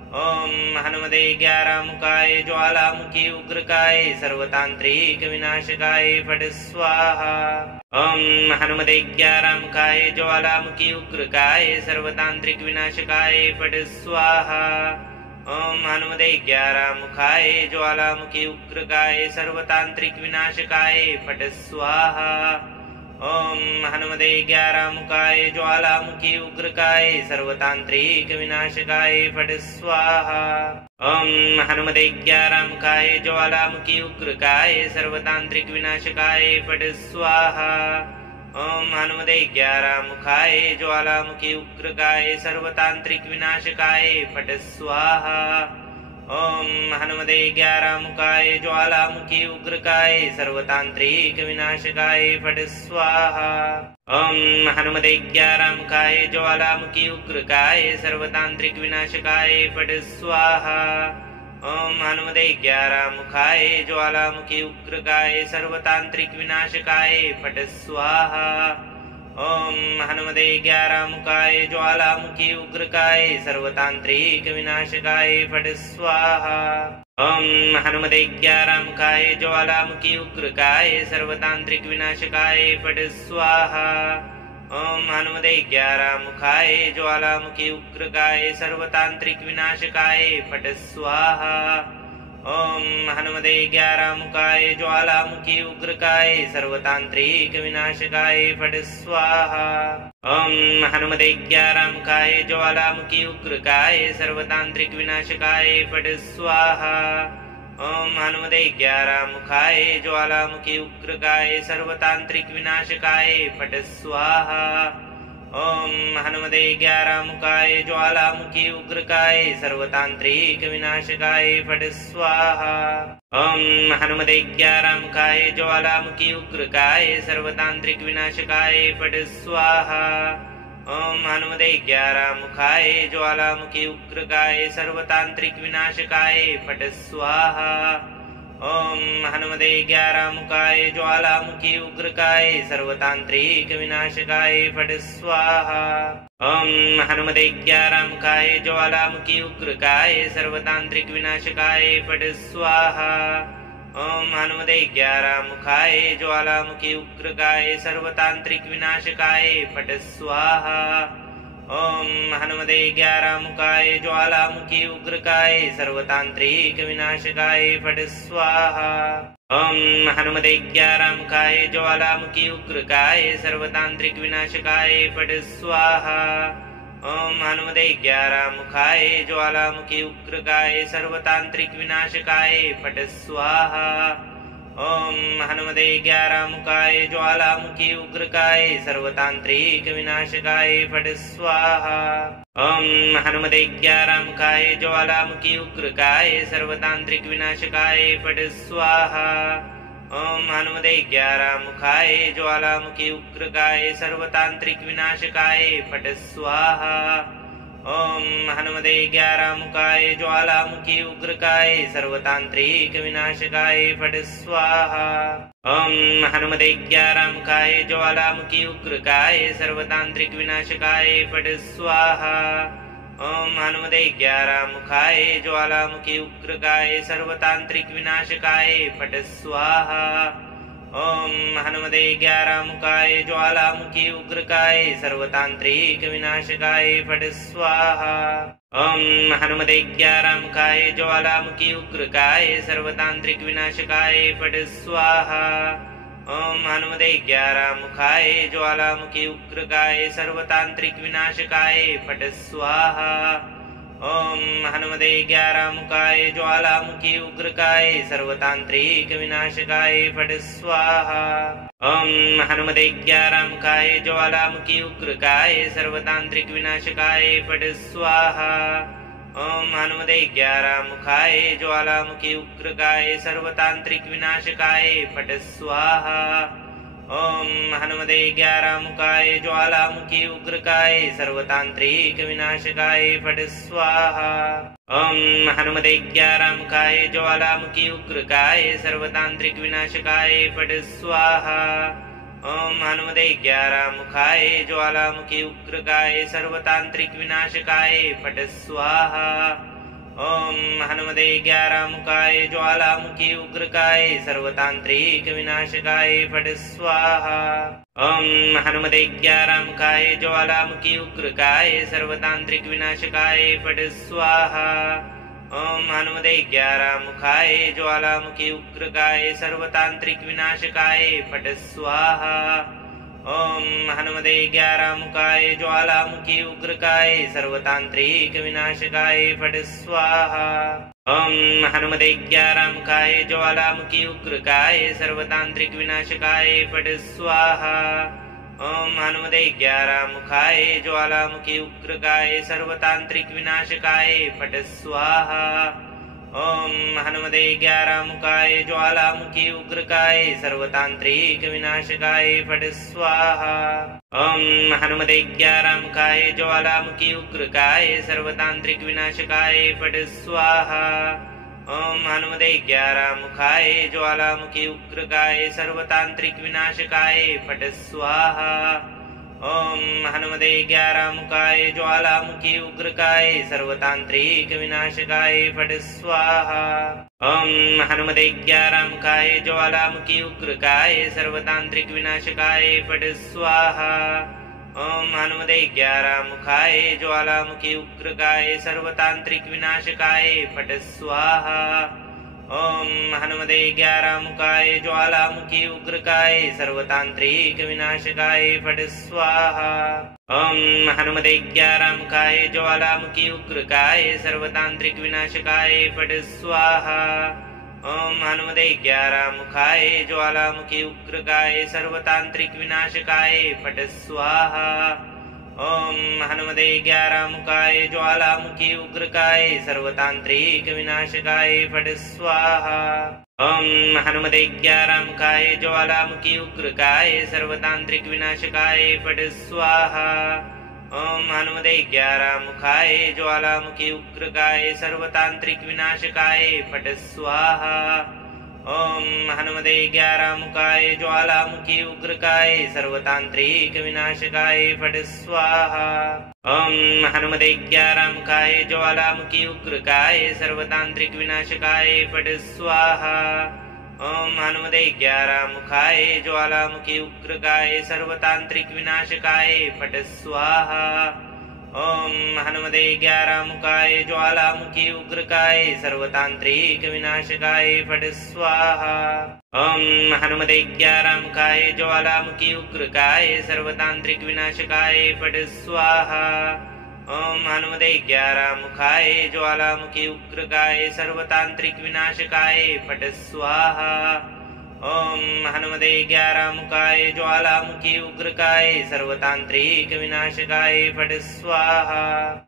ओम हनुमते ग्यारहमुखाय ज्वालामुखी उग्रकाय सर्वतांत्रिक विनाशकाय फट स्वाहा। ओम हनुमते ग्यारहमुखाय ज्वालामुखी उग्रकाय सर्वतांत्रिक विनाशकाय फट स्वाहा। ओम हनुमते ग्यारहमुखाय ज्वालामुखी उग्रकाय सर्वतांत्रिक विनाशकाय फट स्वाहा। ओम हनुमते ग्यारहमुखाय ज्वालामुखी उग्रकाय सर्वतांत्रिक विनाशकाय फट स्वाहा। ओम हनुमते ग्यारहमुखाय ज्वालामुखी उग्रकाय सर्वतांत्रिक विनाशकाय फट स्वाहा। ओम हनुमते ग्यारहमुखाय ज्वालामुखी उग्रकाय सर्वतांत्रिक विनाशकाय फट स्वाहा। ओम हनुमते ग्यारहमुखाय ज्वालामुखी उग्रकाय सर्वतांत्रिक विनाशकाय फट स्वाहा। ओम हनुमते ग्यारहमुखाय ज्वालामुखी उग्रकाय सर्वतांत्रिक विनाशकाय फट स्वाहा। ओम हनुमते ग्यारहमुखाय ज्वालामुखी उग्रकाय सर्वतांत्रिक विनाशकाय फट स्वाहा। ओम हनुमते ग्यारहमुखाय ज्वालामुखी उग्रकाय सर्वतांत्रिक विनाशकाय फट स्वाहा। ओम हनुमते ग्यारहमुखाय ज्वालामुखी उग्रकाय सर्वतांत्रिक विनाशकाय फट स्वाहा। ओम हनुमते ग्यारहमुखाय ज्वालामुखी उग्रकाय सर्वतांत्रिक विनाशकाय फट स्वाहा। ओम हनुमते ग्यारहमुखाय ज्वालामुखी उग्रकाय सर्वतांत्रिक विनाशकाय फट स्वाहा। ओम हनुमते ग्यारहमुखाय ज्वालामुखी उग्रकाय सर्वतांत्रिक विनाशकाय फट स्वाहा। ओम हनुमते ग्यारहमुखाय ज्वालामुखी उग्रकाय सर्वतांत्रिक विनाशकाय फट स्वाहा। ओम हनुमते ग्यारहमुखाय ज्वालामुखी उग्रकाय सर्वतांत्रिक विनाशकाय फट स्वाहा। ओम हनुमते ग्यारहमुखाय ज्वालामुखी उग्रकाय सर्वतांत्रिक विनाशकाय फट स्वाहा। ओम हनुमते ग्यारहमुखाय ज्वालामुखी उग्रकाय सर्वतांत्रिक विनाशकाय फट स्वाहा। ओम हनुमते ग्यारहमुखाय ज्वालामुखी उग्रकाय सर्वतांत्रिक विनाशकाय फट स्वाहा। ओम हनुमते ग्यारहमुखाय ज्वालामुखी उग्रकाय सर्वतांत्रिक विनाशकाय फट स्वाहा। ओम हनुमते ग्यारहमुखाय ज्वालामुखी उग्रकाय सर्वतांत्रिक विनाशकाय फट स्वाहा। ओम हनुमते ग्यारहमुखाय ज्वालामुखी उग्रकाय सर्वतांत्रिक विनाशकाय फट स्वाहा। ओम हनुमते ग्यारहमुखाय ज्वालामुखी उग्रकाय सर्वतांत्रिक विनाशकाय फट स्वाहा। ओम हनुमते ग्यारहमुखाय ज्वालामुखी उग्रकाय सर्वतांत्रिक विनाशकाय फट स्वाहा। ओम हनुमते ग्यारहमुखाय ज्वालामुखी उग्रकाय सर्वतांत्रिक विनाशकाय फट स्वाहा। ओम हनुमते ग्यारहमुखाय ज्वालामुखी उग्रकाय सर्वतांत्रिक विनाशकाय फट स्वाहा। ओम हनुमते ग्यारहमुखाय ज्वालामुखी उग्रकाय सर्वतांत्रिक विनाशकाय फट स्वाहा। ओम हनुमते ग्यारहमुखाय ज्वालामुखी उग्रकाय सर्वतांत्रिक विनाशकाय फट स्वाहा। ओम हनुमते ग्यारहमुखाय ज्वालामुखी उग्रकाय सर्वतांत्रिक विनाशकाय फट स्वाहा। ओम हनुमते ग्यारहमुखाय ज्वालामुखी उग्रकाय सर्वतांत्रिक विनाशकाय फट स्वाहा। ओम हनुमते ग्यारहमुखाय ज्वालामुखी उग्रकाय सर्वतांत्रिक विनाशकाय फट स्वाहा। ओम हनुमते ग्यारहमुखाय ज्वालामुखी उग्रकाय सर्वतांत्रिक विनाशकाय फट स्वाहा। ओम हनुमते ग्यारहमुखाय ज्वालामुखी उग्रकाय सर्वतांत्रिक विनाशकाय फट स्वाहा। ओम हनुमते ग्यारहमुखाय ज्वालामुखी उग्रकाय सर्वतांत्रिक विनाशकाय फट स्वाहा। ओम हनुमते ग्यारहमुखाय ज्वालामुखी उग्रकाय सर्वतांत्रिक विनाशकाय फट स्वाहा। ओम हनुमते ग्यारहमुखाय ज्वालामुखी उग्रकाय सर्वतांत्रिक विनाशकाय फट स्वाहा। ओम हनुमते ग्यारहमुखाय ज्वालामुखी उग्रकाय सर्वतांत्रिक विनाशकाय फट स्वाहा। ओम हनुमते ग्यारहमुखाय ज्वालामुखी उग्रकाय सर्वतांत्रिक विनाशकाय फट स्वाहा। ओम हनुमते ग्यारहमुखाय ज्वालामुखी उग्रकाय सर्वतांत्रिक विनाशकाय फट स्वाहा। ओम हनुमते ग्यारहमुखाय ज्वालामुखी उग्रकाय सर्वतांत्रिक विनाशकाय फट स्वाहा। ओम हनुमते ग्यारहमुखाय ज्वालामुखी उग्रकाय सर्वतांत्रिक विनाशकाय फट स्वाहा। ओम हनुमते ग्यारहमुखाय ज्वालामुखी उग्रकाय सर्वतांत्रिक विनाशकाय फट स्वाहा। ओम हनुमते ग्यारहमुखाय ज्वालामुखी उग्रकाय सर्वतांत्रिक विनाशकाय फट स्वाहा। ओम हनुमते ग्यारहमुखाय ज्वालामुखी उग्रकाय सर्वतांत्रिक विनाशकाय फट स्वाहा। ओम हनुमते ग्यारहमुखाय ज्वालामुखी उग्रकाय सर्वतांत्रिक विनाशकाय फट स्वाहा। ओम हनुमते ग्यारहमुखाय ज्वालामुखी उग्रकाय सर्वतांत्रिक विनाशकाय फट स्वाहा। ओम हनुमते ग्यारहमुखाय ज्वालामुखी उग्रकाय सर्वतांत्रिक विनाशकाय फट स्वाहा। ओम हनुमते ग्यारहमुखाय ज्वालामुखी उग्रकाय सर्वतांत्रिक विनाशकाय फट स्वाहा। ओम हनुमते ग्यारहमुखाय ज्वालामुखी उग्रकाय सर्वतांत्रिक विनाशकाय फट स्वाहा। ओम हनुमते ग्यारहमुखाय ज्वालामुखी उग्रकाय सर्वतांत्रिक विनाशकाय फट स्वाहा। ओम हनुमते ग्यारहमुखाय ज्वालामुखी उग्रकाय सर्वतांत्रिक विनाशकाय फट स्वाहा। ओम हनुमते ग्यारहमुखाय ज्वालामुखी उग्रकाय सर्वतांत्रिक विनाशकाय फट स्वाहा। ओम हनुमते ग्यारहमुखाय ज्वालामुखी उग्रकाय सर्वतांत्रिक विनाशकाय फट स्वाहा। ओम हनुमते ग्यारहमुखाय ज्वालामुखी उग्रकाय सर्वतांत्रिक विनाशकाय फट स्वाहा। ओम हनुमते ग्यारहमुखाय ज्वालामुखी उग्रकाय सर्वतांत्रिक विनाशकाय फट स्वाहा। ओम हनुमते ग्यारहमुखाय ज्वालामुखी उग्रकाय सर्वतांत्रिक विनाशकाय फट स्वाहा। ओम हनुमते ग्यारहमुखाय ज्वालामुखी उग्रकाय सर्वतांत्रिक विनाशकाय फट स्वाहा। ओम हनुमते ग्यारहमुखाय ज्वालामुखी उग्रकाय सर्वतांत्रिक विनाशकाय फट स्वाहा। ओम हनुमते ग्यारहमुखाय ज्वालामुखी उग्रकाय सर्वतांत्रिक विनाशकाय फट स्वाहा। ओम हनुमते ग्यारहमुखाय ज्वालामुखी उग्रकाय सर्वतांत्रिक विनाशकाय फट स्वाहा। ओम हनुमते ग्यारहमुखाय ज्वालामुखी उग्रकाय सर्वतांत्रिक विनाशकाय फट स्वाहा। ओम हनुमते ग्यारहमुखाय ज्वालामुखी उग्रकाय सर्वतांत्रिक विनाशकाय फट स्वाहा। ओम हनुमते ग्यारहमुखाय ज्वालामुखी उग्रकाय सर्वतांत्रिक विनाशकाय फट स्वाहा। ओम हनुमते ग्यारहमुखाय ज्वालामुखी उग्रकाय सर्वतांत्रिक विनाशकाय फट स्वाहा।